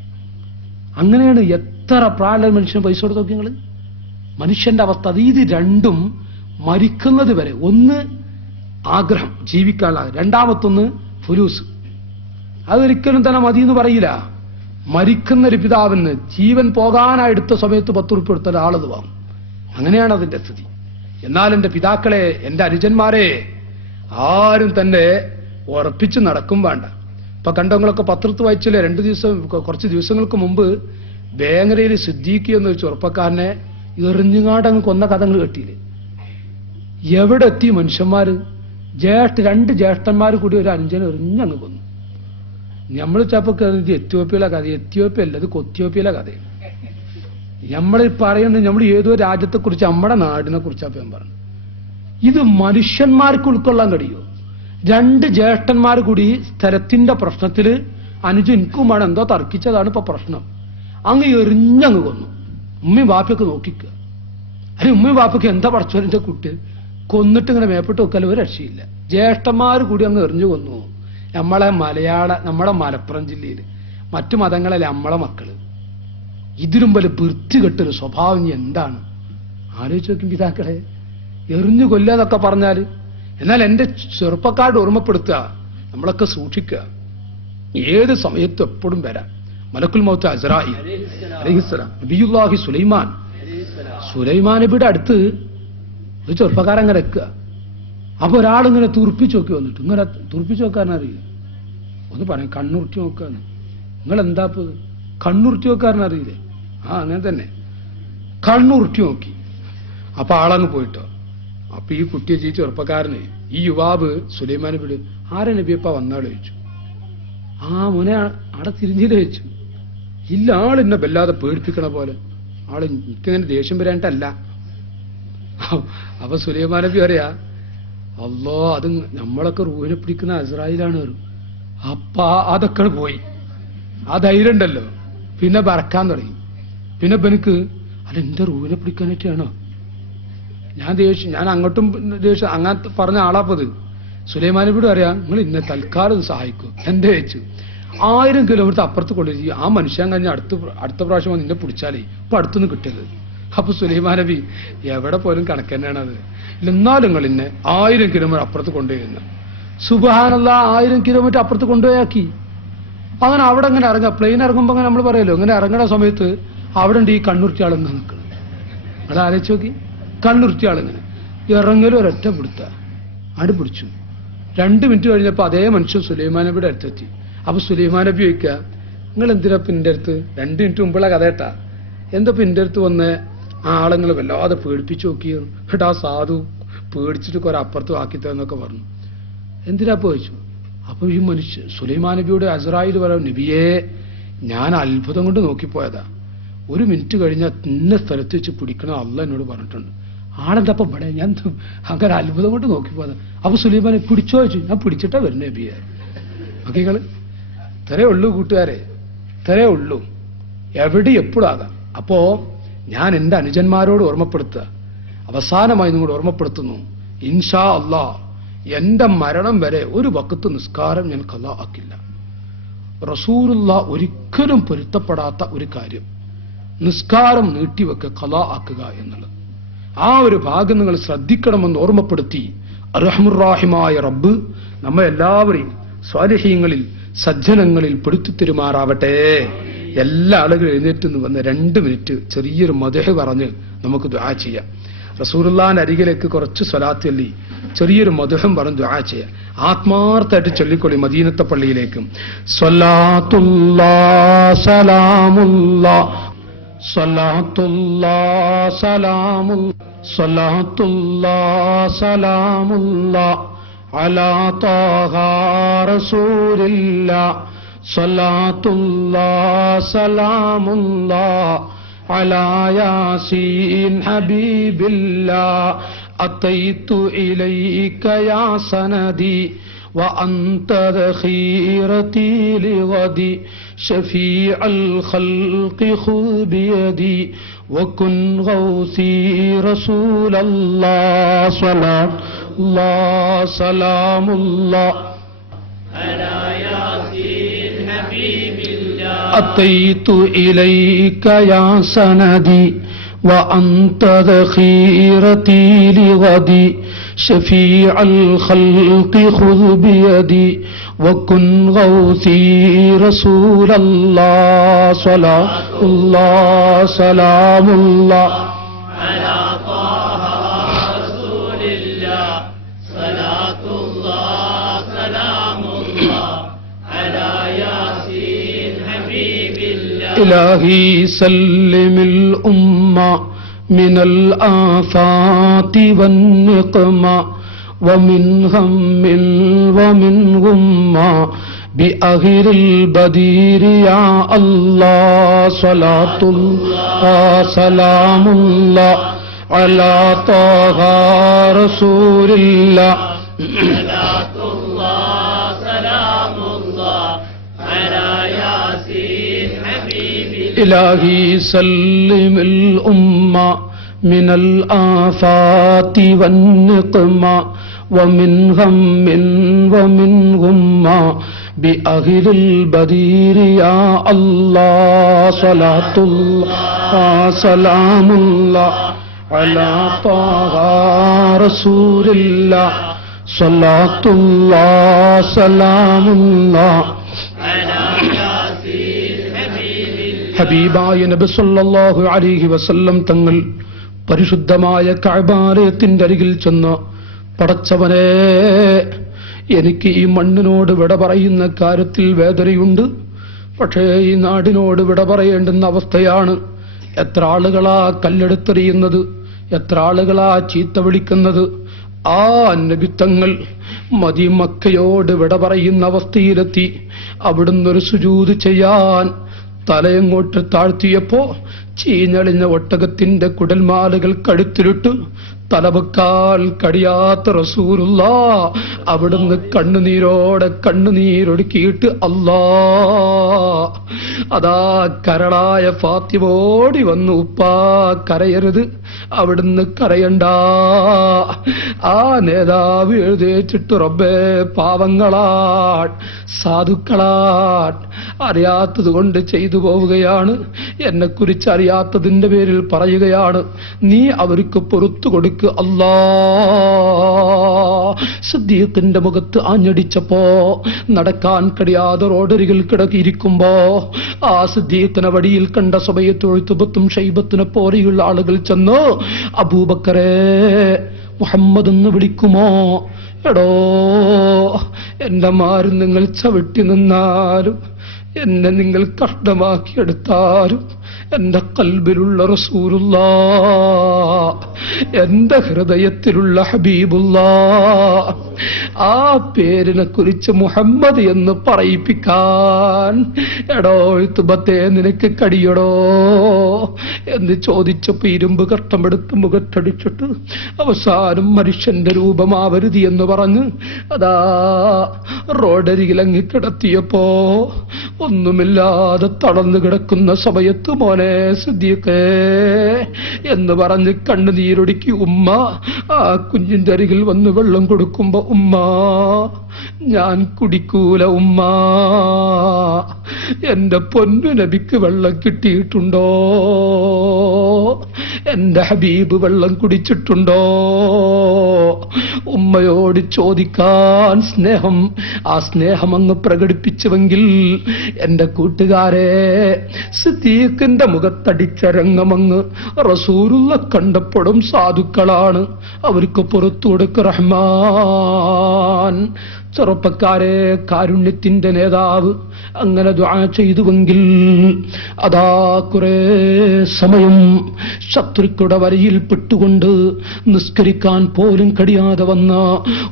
അങ്ങനെയാണ് എത്ര പ്രായമുള്ള മനുഷ്യന് പൈസ കൊടുത്ത് നോക്കി നിങ്ങൾ. മനുഷ്യന്റെ അവസ്ഥ അത്. ഇത് രണ്ടും മരിക്കുന്നത് വരെ, ഒന്ന് ആഗ്രഹം ജീവിക്കാനുള്ള, രണ്ടാമത്തൊന്ന് ഫുലൂസ്. അതൊരിക്കലും തന്നെ മതി എന്ന് പറയില്ല. മരിക്കുന്നൊരു പിതാവിന് ജീവൻ പോകാനായെടുത്ത സമയത്ത് 10 റുപ്യ എടുത്താൽ ആളത് വാങ്ങും. അങ്ങനെയാണ് അതിന്റെ സ്ഥിതി. എന്നാൽ എന്റെ പിതാക്കളെ, എന്റെ അനുജന്മാരെ, ആരും തന്നെ ഉറപ്പിച്ച് നടക്കും വേണ്ട. ഇപ്പൊ കണ്ടങ്ങളൊക്കെ പത്രത്ത് വായിച്ചില്ലേ, കുറച്ച് ദിവസങ്ങൾക്ക് മുമ്പ് വേങ്ങരയിൽ സിദ്ദീഖി എന്നൊരു ചെറുപ്പക്കാരനെ എറിഞ്ഞുങ്ങാടങ്ങ് കൊന്ന കഥകൾ കേട്ടില്ലേ? എവിടെ എത്തി മനുഷ്യന്മാര്? 2 ജ്യേഷ്ഠന്മാർ കൂടി ഒരു 5 എറിഞ്ഞങ്ങ് കൊന്നു. നമ്മൾ ചപ്പൊക്കെ എത്യോപ്യയിലെ കഥ, എത്യോപ്യ അല്ല, അത് കൊത്യോപ്യയിലെ കഥയാണ്. നമ്മൾ പറയുന്നത് നമ്മൾ ഏതോ രാജ്യത്തെക്കുറിച്ച്, നമ്മുടെ നാടിനെ കുറിച്ചാണ് ഞാൻ പറഞ്ഞു. ഇത് മനുഷ്യന്മാർക്ക് ഉൾക്കൊള്ളാൻ കഴിയുമോ? 2 ജ്യേഷ്ഠന്മാർ കൂടി സ്ഥലത്തിന്റെ പ്രശ്നത്തിൽ അനുജ എനിക്കുമാണ് എന്തോ തർക്കിച്ചതാണ് ഇപ്പൊ പ്രശ്നം, അങ്ങ് എറിഞ്ഞങ്ങ് കൊന്നു. ഉമ്മയും വാപ്പയൊക്കെ നോക്കിക്കുക. അല്ലെ ഉമ്മയും വാപ്പയ്ക്ക് എന്താ പടച്ചോന്റെ കുട്ടി കൊന്നിട്ട് ഇങ്ങനെ മേപ്പിട്ട് വെക്കാൽ ഒരു രക്ഷയില്ല. ജ്യേഷ്ഠന്മാർ കൂടി അങ്ങ് എറിഞ്ഞു കൊന്നു. നമ്മുടെ മലപ്പുറം ജില്ലയിൽ മറ്റു മതങ്ങളല്ലേ നമ്മളെ മക്കള്. ഇതിലും വലിയ വൃത്തികെട്ടൊരു സ്വഭാവം എന്താണ് ആലോചിച്ച് നോക്കും പിതാക്കളെ. എറിഞ്ഞു കൊല്ലാന്നൊക്കെ പറഞ്ഞാൽ. എന്നാൽ എന്റെ ചെറുപ്പക്കാരുടെ ഓർമ്മപ്പെടുത്തുക, നമ്മളൊക്കെ സൂക്ഷിക്കുക. ഏത് സമയത്തും എപ്പോഴും വരാം. മലക്കുൽ മൗത്ത് അസ്രാഈൽ അലൈഹിസ്സലാം, നബിയുല്ലാഹി സുലൈമാൻ നബിയുടെ അടുത്ത് ഒരു ചെറുപ്പക്കാരൻ അങ്ങനെ വെക്കുക. അപ്പൊ ഒരാളിങ്ങനെ തുറപ്പിച്ച് നോക്കി വന്നിട്ട്, ഇങ്ങനെ തുറപ്പിച്ച് നോക്കാനറിയില്ല. ഒന്ന് പറയാം, കണ്ണുറുട്ടി നോക്കാന്ന്. നിങ്ങൾ എന്താ കണ്ണുറുട്ടി നോക്കാറിനറിയില്ലേ? ആ അങ്ങനെ തന്നെ കണ്ണുറുട്ടി നോക്കി. അപ്പൊ ആളങ്ങ് പോയിട്ടോ. അപ്പൊ ഈ കുട്ടിയെ ചെറുപ്പക്കാരന്, ഈ യുവാവ് സുലൈമാൻ നബിയോട്, ആരെ നബിയപ്പ വന്നാൾ ചോദിച്ചു. ആ മോനെ അവിടെ തിരിഞ്ഞിട്ട് ചോദിച്ചു. ഇല്ല, ആളെന്നെ വല്ലാതെ പേടിപ്പിക്കണ പോലെ. ആള് എനിക്കങ്ങനെ ദേഷ്യം വരാനിട്ടല്ല. അപ്പൊ സുലൈമാൻ നബി പറയാ, അല്ലോ അത് നമ്മളൊക്കെ റൂഹിനെ പിടിക്കുന്ന അസ്രായേലാണ്. അപ്പ അതൊക്കെ പോയി, ആ ധൈര്യം ഉണ്ടല്ലോ. പിന്നെ പറക്കാൻ തുടങ്ങി. പിന്നെ എനിക്ക് അല്ല എന്റെ റൂഹിനെ പിടിക്കാനായിട്ടാണോ ഞാൻ അങ്ങോട്ടും ദേഷ്യം അങ്ങനെ പറഞ്ഞ ആളാപ്പത്. സുലൈമാൻ നബിയോട് പറയാ, നിങ്ങൾ ഇന്നെ തൽക്കാലം സഹായിക്കും. എന്റെ വെച്ചു 1000 കിലോമീറ്റർ അപ്പുറത്ത് കൊണ്ടുവരിക. ആ മനുഷ്യൻ കഴിഞ്ഞ അടുത്ത പ്രാവശ്യം നിന്നെ പിടിച്ചാലേ ഇപ്പൊ അടുത്തൊന്നും കിട്ടിയത്. അപ്പൊ സുലൈമാൻ നബി എവിടെ പോലും കണക്ക് തന്നെയാണ് അത്. എന്നാലും നിങ്ങൾ ഇന്നെ 1000 കിലോമീറ്റർ അപ്പുറത്ത് കൊണ്ടുപോയിരുന്ന. സുബ്ഹാനല്ലാഹ്, 1000 കിലോമീറ്റർ അപ്പുറത്ത് കൊണ്ടുപോയാക്കി. അങ്ങനെ അവിടെ ഇങ്ങനെ ഇറങ്ങുക. പ്ലെയിൻ ഇറങ്ങുമ്പോൾ അങ്ങനെ നമ്മൾ പറയല്ലോ, ഇങ്ങനെ ഇറങ്ങുന്ന സമയത്ത് അവിടെ ഉണ്ട് ഈ കണ്ണുർത്തി ആളിങ്ങനെ നിൽക്കണം. നിങ്ങൾ ആലോചിച്ച് നോക്കി, കണ്ണുർത്തി ആളിങ്ങനെ ഇറങ്ങലും ഒരൊറ്റ പിടുത്ത അടി പിടിച്ചു. 2 മിനിറ്റ് കഴിഞ്ഞപ്പോൾ അതേ മനുഷ്യൻ സുലൈമാൻ നബിയുടെ അടുത്തെത്തി. അപ്പൊ സുലൈമാൻ നബി ചോദിക്കുക, നിങ്ങൾ എന്തിനാ പിന്റെ അടുത്ത് 2 മിനിറ്റ് മുമ്പുള്ള കഥ കേട്ടാ, എന്താ പിന്റെ അടുത്ത് വന്ന് ആ ആളെങ്ങൾ വല്ലാതെ പേടിപ്പിച്ചു നോക്കിയോ കേട്ടാ, സാധു പേടിച്ചിട്ട് കുറെ അപ്പുറത്ത് ആക്കിത്തന്നൊക്കെ പറഞ്ഞു. എന്തിനാ ചോദിച്ചു. അപ്പൊ ഈ മനുഷ്യ സുലൈമാൻ നബിയോട് അസ്രായേൽ പറയാം, നബിയെ ഞാൻ അത്ഭുതം കൊണ്ട് നോക്കിപ്പോയതാ, 1 മിനിറ്റ് കഴിഞ്ഞാൽ ഇന്ന സ്ഥലത്ത് വെച്ച് പിടിക്കണം അള്ളാഹ് എന്നോട് പറഞ്ഞിട്ടുണ്ട്. ആളെന്താ ഇവിടെ ഞാൻ അങ്ങനെ അത്ഭുതം കൊണ്ട് നോക്കിപ്പോയതാ. അപ്പൊ സുലൈമാനെ പിടിച്ചോ ചോദിച്ചു. ഞാൻ പിടിച്ചിട്ടാ വരുന്ന നബിയെ. നോക്കികള് ഇത്രേ ഉള്ളൂ കൂട്ടുകാരെ, ഇത്രേ ഉള്ളൂ. എവിടെ എപ്പോഴാകാം. അപ്പോ ഞാൻ എൻ്റെ അനുജന്മാരോട് ഓർമ്മപ്പെടുത്തുക, അവസാനമായി നിങ്ങളോട് ഓർമ്മപ്പെടുത്തുന്നു, ഇൻഷാ അല്ലാഹ് എന്റെ മരണം വരെ ഒരു വഖത്ത് നിസ്കാരം ഞാൻ ഖളാ ആക്കില്ല. റസൂലുള്ളാഹ് ഒരിക്കലും പൊരുത്തപ്പെടാത്ത ഒരു കാര്യം നിസ്കാരം നീട്ടിവെക്കുക, ഖളാ ആക്കുക എന്നുള്ളത്. ആ ഒരു ഭാഗം നിങ്ങൾ ശ്രദ്ധിക്കണമെന്ന് ഓർമ്മപ്പെടുത്തി അർഹമുർ-റഹീമായ റബ്ബ് നമ്മെ എല്ലാവരെയും സ്വാലിഹീങ്ങളിൽ സജ്ജനങ്ങളിൽ പെടുത്തിത്തരുമാറാവട്ടെ. എല്ലാ ആളുകളും എഴുന്നേറ്റ് വന്ന് 2 മിനിറ്റ് ചെറിയൊരു മദ്ഹ് പറഞ്ഞ് നമുക്ക് ദുആ ചെയ്യാം. റസൂലുള്ളാഹിന്റെ അരികിലേക്ക് കുറച്ച് സ്വലാത്ത് ചൊല്ലി ചെറിയൊരു മദ്ഹും പറഞ്ഞ് ദുആ ചെയ്യാം. ആത്മാർത്ഥമായിട്ട് ചൊല്ലിക്കൊള്ളി മദീനത്തെ പള്ളിയിലേക്ക്. സ്വലാത്തുല്ലാഹ് സലാമുല്ലാഹ് സ്വലാത്തുല്ലാഹ് സലാമുല്ലാഹ് സ്വലാത്തുല്ലാഹ് സലാമുല്ലാഹ് അലാ ത്വാഹ റസൂലില്ലാഹ് സ്വലാത്തുല്ലാഹ് സലാമുല്ലാഹ് على ياسين حبيب الله أتيت إليك يا سندي وأنت ذخيرتي لغدي شفيع الخلق خذ بيدي وكن غوثي رسول الله صلاة الله سلام الله على ياسين حبيب الله أتيت إليك يا سندي وأنت ذخيرتي لغدي شفيع الخلق خذ بيدي وكن غوثي رسول الله صلاة الله سلام الله على طه رسول الله صلاة الله سلام الله على ياسين حبيب الله إلهي سلم الأمة من الآفات والنقمة ومن هم ومن غمة بأغر البدير يا الله صلاة الله سلام الله على طه رسول الله صلاة الله سلام الله على ياسين حبيب إلهي سلم الأمة من الآفات والنقمة ومن هم ومن غمة بأهل البدير يا الله صلاة الله سلام الله على طه رسول الله صلاة الله سلام الله على ياسين حبيب الله ഹബീബായ നബി സല്ലല്ലാഹു അലൈഹി വസല്ലം തങ്ങൾ പരിശുദ്ധമായ കഅബാലയത്തിന്റെ അരികിൽ ചെന്ന് പടച്ചവനെ, എനിക്ക് ഈ മണ്ണിനോട് വിട പറയുന്ന കാര്യത്തിൽ വേദനയുണ്ട്. പക്ഷേ ഈ നാടിനോട് വിട പറയേണ്ടുന്ന അവസ്ഥയാണ്. എത്ര ആളുകളാ കല്ലെടുത്തെറിയുന്നത്, എത്ര ആളുകളാ ചീത്ത വിളിക്കുന്നത്. ആ നബിത്തങ്ങൾ മക്കയോട് വിട പറയുന്ന അവസ്ഥയിലെത്തി. അവിടുന്നൊരു സുജൂദ് ചെയ്യാൻ തലയങ്ങോട്ട് താഴ്ത്തിയപ്പോ ചീഞ്ഞളിഞ്ഞ ഒട്ടകത്തിന്റെ കുടൽമാലകൾ കഴുത്തിലിട്ട് തലവെക്കാൽ കഴിയാത്ത റസൂലുള്ളാഹ് അവിടുന്ന് കണ്ണുനീരൊടുക്കിയിട്ട് അല്ലാ, അതാ കരളായ ഫാത്തിമോടി വന്നു, ഉപ്പാ കരയരുത്, അവിടുന്ന് കരയണ്ട. ആ നേതാവ് എഴുതേറ്റിട്ട് റബ്ബേ, പാവങ്ങളാൻ സാധുക്കളാൻ അറിയാത്തത് കൊണ്ട് ചെയ്തു പോവുകയാണ്, എന്നെക്കുറിച്ച് അറിയാത്തതിന്റെ പേരിൽ പറയുകയാണ്, നീ അവർക്ക് പുറത്തു കൊടുക്കുക അല്ലാ. സിദ്ദീഖിന്റെ മുഖത്ത് ആഞ്ഞടിച്ചപ്പോ നടക്കാൻ കഴിയാതെ റോഡരികിൽ കിടക്കിയിരിക്കുമ്പോ ആ സിദ്ദീഖിനെ വഴിയിൽ കണ്ട സുബയ്യത്തും ഷൈബത്തിനെ പോലെയുള്ള ആളുകൾ ചെന്ന്, അബൂബക്കറെ, മുഹമ്മദ് എന്ന് വിളിക്കുമോ? എടോ, എന്റെ മാര് നിങ്ങൾ ചവിട്ടി നിന്നാലും എന്നെ നിങ്ങൾ കഷ്ടമാക്കിയെടുത്താലും എന്റെ കൽബിലുള്ള റസൂലുള്ളാഹ്, എന്റെ ഹൃദയത്തിലുള്ള ഹബീബുള്ളാഹ്, ആ പേരിനെ കുറിച്ച് മുഹമ്മദ് എന്ന് പറയിപ്പിക്കാൻ എടോ ഇത്തുബത്തെ നിനക്ക് കഴിയടോ എന്ന് ചോദിച്ചപ്പോ ഇരുമ്പ് കട്ടമെടുത്ത് മുഖത്തടിച്ചിട്ട് അവസാനം മനുഷ്യന്റെ രൂപമാവരുതി എന്ന് പറഞ്ഞ് അതാ റോഡരികിലങ്ങി കിടത്തിയപ്പോ ഒന്നുമില്ലാതെ തളർന്നു കിടക്കുന്ന സമയത്ത് മോനെ സിദ്ദീഖേ എന്ന് പറഞ്ഞ് കണ്ണുനീരൊടുക്കി ഉമ്മ ആ കുഞ്ഞിന്റെ അരികിൽ വന്ന് വെള്ളം കൊടുക്കുമ്പോ, ഉമ്മ ഞാൻ കുടിക്കൂല ഉമ്മ, എന്റെ പൊന്നു നബിക്ക് വെള്ളം കിട്ടിയിട്ടുണ്ടോ? എന്റെ ഹബീബ് വെള്ളം കുടിച്ചിട്ടുണ്ടോ? ഉമ്മയോട് ചോദിക്കാൻ സ്നേഹം, ആ സ്നേഹം അങ്ങ് പ്രകടിപ്പിച്ചുവെങ്കിൽ എന്റെ കൂട്ടുകാരെ, സിദ്ദീഖിന്റെ മുഖത്തടിച്ച രംഗമങ്ങ് റസൂലുള്ള കണ്ടപ്പോഴും സാധുക്കളാണ്, അവർക്ക് പുറത്തു കൊടുക്ക റഹ്മാൻ. ചെറുപ്പക്കാരെ, കാരുണ്യത്തിന്റെ നേതാവ് അങ്ങനെ ദുആ ചെയ്തുവെങ്കിൽ അതാ കുറെ സമയം ശത്രുക്കളുടെ വരയിൽ പെട്ടുകൊണ്ട് നിസ്കരിക്കാൻ പോലും കഴിയാതെ വന്ന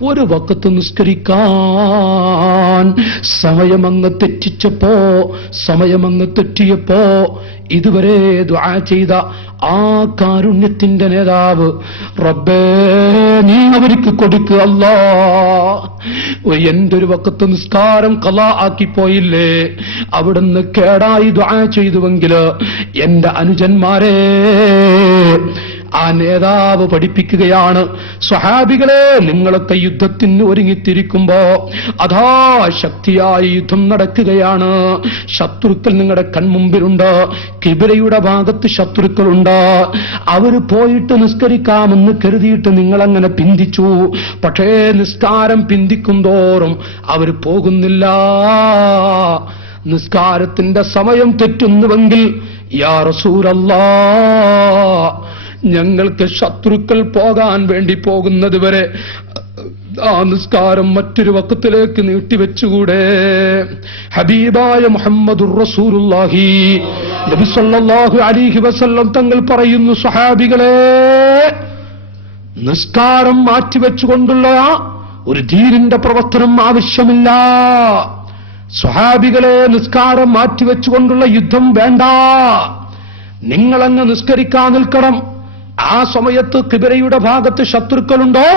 ഒരു വഖത്ത് നിസ്കരിക്കാൻ സമയമങ്ങ് തെറ്റിയപ്പോ ഇതുവരെ ദുആ ചെയ്ത ആ കാരുണ്യത്തിന്റെ നേതാവ് റബ്ബേ നീ അവർക്ക് കൊടുക്കുക അല്ലാഹ്. എന്റെ ഒരു വഖത്ത് നിസ്കാരം ഖളാ ആക്കിപ്പോയില്ലേ, അവിടുന്ന് കേടായി ദുആ ചെയ്തുവെങ്കിൽ എന്റെ അനുജന്മാരെ ആ നേതാവ് പഠിപ്പിക്കുകയാണ്, സ്വഹാബികളെ നിങ്ങളൊക്കെ യുദ്ധത്തിന് ഒരുങ്ങിത്തിരിക്കുമ്പോ അതാ ശക്തിയായി യുദ്ധം നടക്കുകയാണ്. ശത്രുക്കൾ നിങ്ങളുടെ കൺമുമ്പിലുണ്ട്, കിബിലയുടെ ഭാഗത്ത് ശത്രുക്കളുണ്ട്. അവര് പോയിട്ട് നിസ്കരിക്കാമെന്ന് കരുതിയിട്ട് നിങ്ങളങ്ങനെ പിന്തിച്ചു. പക്ഷേ നിസ്കാരം പിന്തിക്കും തോറും അവര് പോകുന്നില്ല. നിസ്കാരത്തിന്റെ സമയം തെറ്റുന്നുവെങ്കിൽ യാ റസൂലല്ലാഹ്, ഞങ്ങൾക്ക് ശത്രുക്കൾ പോകാൻ വേണ്ടി പോകുന്നത് വരെ ആ നിസ്കാരം മറ്റൊരു വഖത്തിലേക്ക് നീട്ടിവെച്ചുകൂടെ? ഹബീബായ മുഹമ്മദുർ റസൂലുള്ളാഹി നബി സല്ലല്ലാഹു അലൈഹി വസല്ലം തങ്ങൾ പറയുന്നു, സ്വഹാബികളെ നിസ്കാരം മാറ്റിവെച്ചുകൊണ്ടുള്ള ഒരു ധീരന്റെ പ്രവർത്തനം ആവശ്യമില്ല. സ്വഹാബികളെ നിസ്കാരം മാറ്റിവെച്ചുകൊണ്ടുള്ള യുദ്ധം വേണ്ട. നിങ്ങളങ്ങ് നിസ്കരിക്കാൻ നിൽക്കണം. ആ സമയത്ത് കിബിലയുടെ ഭാഗത്ത് ശത്രുക്കളുണ്ടോ?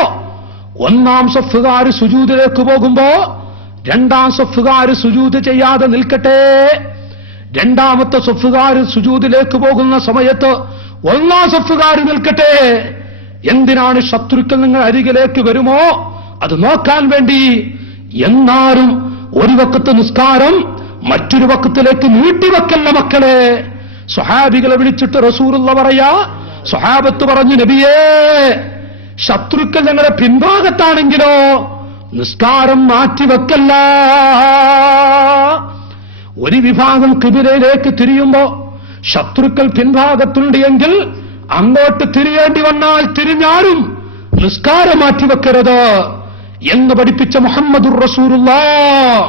ഒന്നാം സഫുകാര് സുജൂദിലേക്ക് പോകുമ്പോ രണ്ടാം സഫുകാര് സുജൂദ് ചെയ്യാതെ നിൽക്കട്ടെ. രണ്ടാമത്തെ സഫുകാര് സുജൂദിലേക്ക് പോകുന്ന സമയത്ത് ഒന്നാം സഫുകാര് നിൽക്കട്ടെ. എന്തിനാണ് ശത്രുക്കൾ നിങ്ങൾ അരികിലേക്ക് വരുമോ അത് നോക്കാൻ വേണ്ടി. എന്നാലും ഒരു വഖത്ത് നിസ്കാരം മറ്റൊരു വഖത്തിലേക്ക് നീട്ടിവെക്കല്ല മക്കളെ. സ്വഹാബികളെ വിളിച്ചിട്ട് റസൂലുള്ള പറയാ, സ്വഹാബത്ത് പറഞ്ഞു, നബിയേ ശത്രുക്കൾ ഞങ്ങളുടെ പിൻഭാഗത്താണെങ്കിലോ നിസ്കാരം മാറ്റിവെക്കല്ല. ഒരു വിഭാഗം കിബിലയിലേക്ക് തിരിയുമ്പോ ശത്രുക്കൾ പിൻഭാഗത്തുണ്ട് എങ്കിൽ അങ്ങോട്ട് തിരിയേണ്ടി വന്നാൽ തിരിഞ്ഞാലും നിസ്കാരം മാറ്റിവെക്കരുത് എന്ന് പഠിപ്പിച്ച മുഹമ്മദുർ റസൂലുള്ളാഹ്.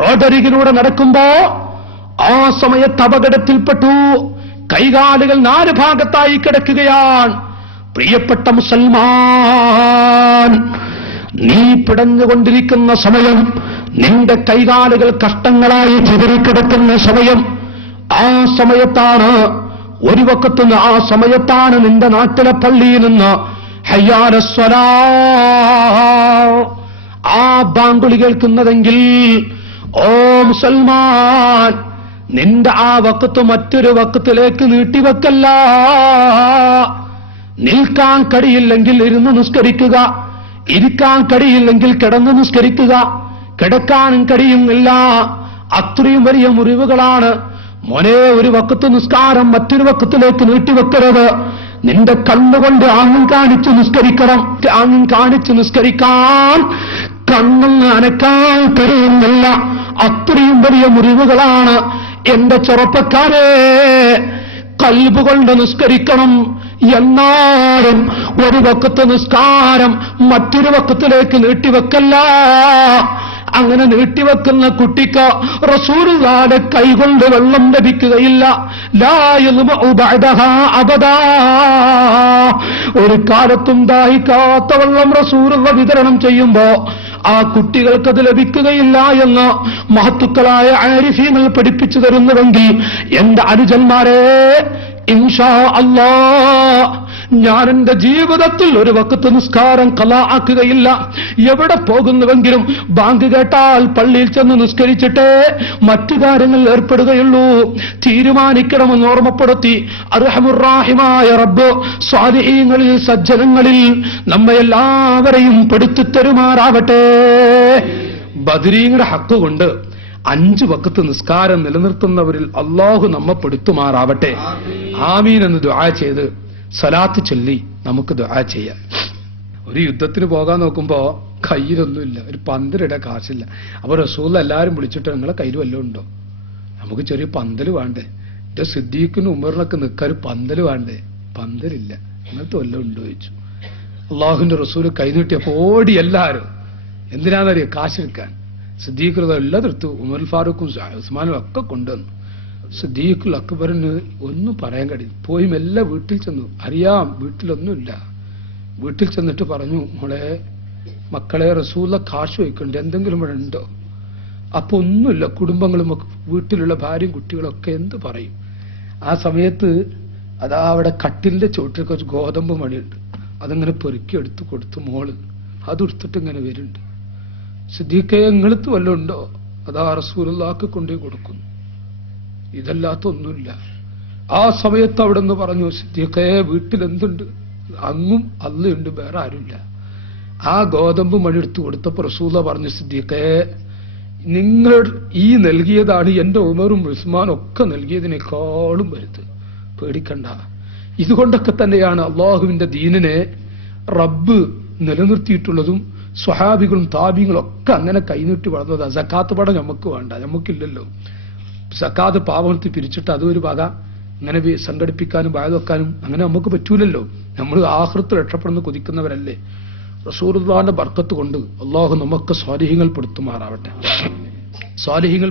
റോഡരികിലൂടെ നടക്കുമ്പോ ആ സമയത്ത് അപകടത്തിൽപ്പെട്ടു. കൈകാലുകൾ 4 ഭാഗത്തായി കിടക്കുകയാണ്. പ്രിയപ്പെട്ട മുസൽമാൻ, നീ പിടഞ്ഞുകൊണ്ടിരിക്കുന്ന സമയം, നിന്റെ കൈകാലുകൾ കഷ്ടങ്ങളായി ചിതറിക്കിടക്കുന്ന സമയം, ആ സമയത്താണ് ഒരു വഖത്ത് ആ സമയത്താണ് നിന്റെ നാട്ടിലെ പള്ളിയിൽ നിന്ന് ഹയ്യാല സ്വലാഹ് ആ ബാങ്കുളി കേൾക്കുന്നതെങ്കിൽ, ഓ മുസൽമാൻ, നിന്റെ ആ വഖത്ത് മറ്റൊരു വഖത്തിലേക്ക് നീട്ടിവെക്കല്ല. നിൽക്കാൻ കഴിയില്ലെങ്കിൽ ഇരുന്ന് നിസ്കരിക്കുക, ഇരിക്കാൻ കഴിയില്ലെങ്കിൽ കിടന്ന് നിസ്കരിക്കുക. കിടക്കാനും കഴിയുന്നില്ല, അത്രയും വലിയ മുറിവുകളാണ്. മോനെ, ഒരു വഖത്ത് നിസ്കാരം മറ്റൊരു വഖത്തിലേക്ക് നീട്ടിവെക്കരുത്. നിന്റെ കണ്ണുകൊണ്ട് ആംഗ്യം കാണിച്ച് നിസ്കരിക്കണം. ആംഗ്യം കാണിച്ച് നിസ്കരിക്കാൻ കണ്ണൊന്ന് അനക്കാൻ കഴിയുന്നില്ല, അത്രയും വലിയ മുറിവുകളാണ്. എന്റെ ചെറുപ്പക്കാരെ, ഖൽബ് കൊണ്ട് നിസ്കരിക്കണം. എന്നാലും ഒരു വഖത്ത് നിസ്കാരം മറ്റൊരു വഖത്തിലേക്ക് നീട്ടിവെക്കല്ല. അങ്ങനെ നീട്ടിവെക്കുന്ന കുട്ടിക്ക് റസൂലുള്ളാഹിയുടെ കൈകൊണ്ട് വെള്ളം ലഭിക്കുകയില്ല. ലാ യൽമഉ ബഅദഹാ അബദാ. ഒരു കാലത്തും ദാഹിക്കാത്ത വെള്ളം റസൂലുള്ളാഹി വിതരണം ചെയ്യുമ്പോ ആ കുട്ടികൾക്കത് ലഭിക്കുകയില്ല എന്ന് മഹത്തുക്കളായ ആരിഫീങ്ങൾ പഠിപ്പിച്ചു തരുന്നുവെങ്കിൽ, എന്റെ അനുജന്മാരെ, ഇൻഷാ അല്ലാഹ് ഞാൻ എന്റെ ജീവിതത്തിൽ ഒരു വഖത്ത് നിസ്കാരം ഖളാ ആക്കുകയില്ല. എവിടെ പോകുന്നുവെങ്കിലും ബാങ്ക് കേട്ടാൽ പള്ളിയിൽ ചെന്ന് നിസ്കരിച്ചിട്ടേ മറ്റു കാര്യങ്ങൾ ഏർപ്പെടുകയുള്ളൂ. തീരുമാനിക്കണമെന്ന് ഓർമ്മപ്പെടുത്തി അർഹമുർ-റാഹിമായ റബ്ബ് സ്വാലിഹീങ്ങളിൽ, സജ്ജനങ്ങളിൽ നമ്മെ എല്ലാവരെയും പെടുത്തിത്തരുമാറാവട്ടെ. ബദരീങ്ങളുടെ ഹക്ക് കൊണ്ട് 5 വഖത്ത് നിസ്കാരം നിലനിർത്തുന്നവരിൽ അല്ലാഹു നമ്മെ പെടുത്തുമാറാവട്ടെ. ആമീൻ എന്ന് ദുആ ചെയ്ത് സലാത്ത് ചൊല്ലി നമുക്ക് ദുആ ചെയ്യാം. ഒരു യുദ്ധത്തിന് പോകാൻ നോക്കുമ്പോ കയ്യിലൊന്നുമില്ല, ഒരു പന്തലിടാൻ കാശില്ല. അപ്പൊ റസൂൽ എല്ലാവരും വിളിച്ചിട്ട് നിങ്ങളെ കയ്യിൽ വല്ലതും ഉണ്ടോ? നമുക്ക് ചെറിയ പന്തൽ വേണ്ടേ? എന്റെ സിദ്ദീഖിനും ഉമറിനൊക്കെ നിൽക്കാൻ ഒരു പന്തൽ വേണ്ടേ? പന്തലില്ല. ഇങ്ങനത്തെ വല്ലതും ഉണ്ടോ ചോദിച്ചു. അള്ളാഹുവിന്റെ റസൂൽ കൈ നീട്ടിയപ്പോ ഓടി എല്ലാവരും. എന്തിനാണെന്നറിയോ? കാശെടുക്കാൻ. സിദ്ദീഖ് എല്ലാം എടുത്തു, ഉമർ ഫാറൂഖും ഉസ്മാനും ഒക്കെ കൊണ്ടുവന്നു. സിദ്ദീഖുൽ അക്ബറിന് ഒന്നും പറയാൻ കഴിയും. പോയി മെല്ലെ വീട്ടിൽ ചെന്നു. അറിയാം വീട്ടിലൊന്നുമില്ല. വീട്ടിൽ ചെന്നിട്ട് പറഞ്ഞു, മോളെ മക്കളെ റസൂല കാശ് വയ്ക്കുന്നുണ്ട്, എന്തെങ്കിലും ഇവിടെ ഉണ്ടോ? അപ്പൊ ഒന്നുമില്ല. കുടുംബങ്ങളും വീട്ടിലുള്ള ഭാര്യയും കുട്ടികളൊക്കെ എന്ത് പറയും? ആ സമയത്ത് അതാ അവിടെ കട്ടിലിന്റെ ചുവട്ടിൽ കുറച്ച് ഗോതമ്പ് മണിയുണ്ട്. അതങ്ങനെ പെറുക്കി എടുത്തു കൊടുത്തു. മോള് അതെടുത്തിട്ട് ഇങ്ങനെ വരുന്നുണ്ട്. സിദ്ദീഖേ നിങ്ങളത്ത് വല്ലതും ഉണ്ടോ? അതാ റസൂലുള്ളാഹിക്ക് കൊണ്ടുപോയി കൊടുക്കുന്നു. ഇതല്ലാത്ത ഒന്നുമില്ല. ആ സമയത്ത് അവിടെ നിന്ന് പറഞ്ഞു, സിദ്ദീഖേ വീട്ടിൽ എന്തുണ്ട്? അങ്ങും അള്ളയുണ്ട്, വേറെ ആരുമില്ല. ആ ഗോതമ്പ് മണി എടുത്തു കൊടുത്തപ്പോൾ റസൂല പറഞ്ഞു, സിദ്ദീഖേ നിങ്ങൾ ഈ നൽകിയതാണ് എന്റെ ഉമറും ഉസ്മാനും ഒക്കെ നൽകിയതിനേക്കാളും വലുത്. പേടിക്കണ്ട. ഇതുകൊണ്ടൊക്കെ തന്നെയാണ് അള്ളാഹുവിന്റെ ദീനിനെ റബ്ബ് നിലനിർത്തിയിട്ടുള്ളതും സ്വഹാബികളും താബികളും ഒക്കെ അങ്ങനെ കൈനീട്ടി വളർന്നത്. സക്കാത്ത് പടം നമുക്ക് വേണ്ട, നമുക്കില്ലല്ലോ. സക്കാത്ത് പാവത്തിൽ പിരിച്ചിട്ട് അതൊരു വക അങ്ങനെ സംഘടിപ്പിക്കാനും വായ വെക്കാനും അങ്ങനെ നമുക്ക് പറ്റൂലല്ലോ. നമ്മൾ ആഖിറത്ത് രക്ഷപ്പെടുന്ന കൊതിക്കുന്നവരല്ലേ. റസൂലുള്ളാഹിന്റെ ബർക്കത്ത് കൊണ്ട് അള്ളാഹു നമുക്ക് സ്വാലിഹീങ്ങൾ പെടുത്തുമാറാവട്ടെ. സ്വാലിഹീങ്ങൾ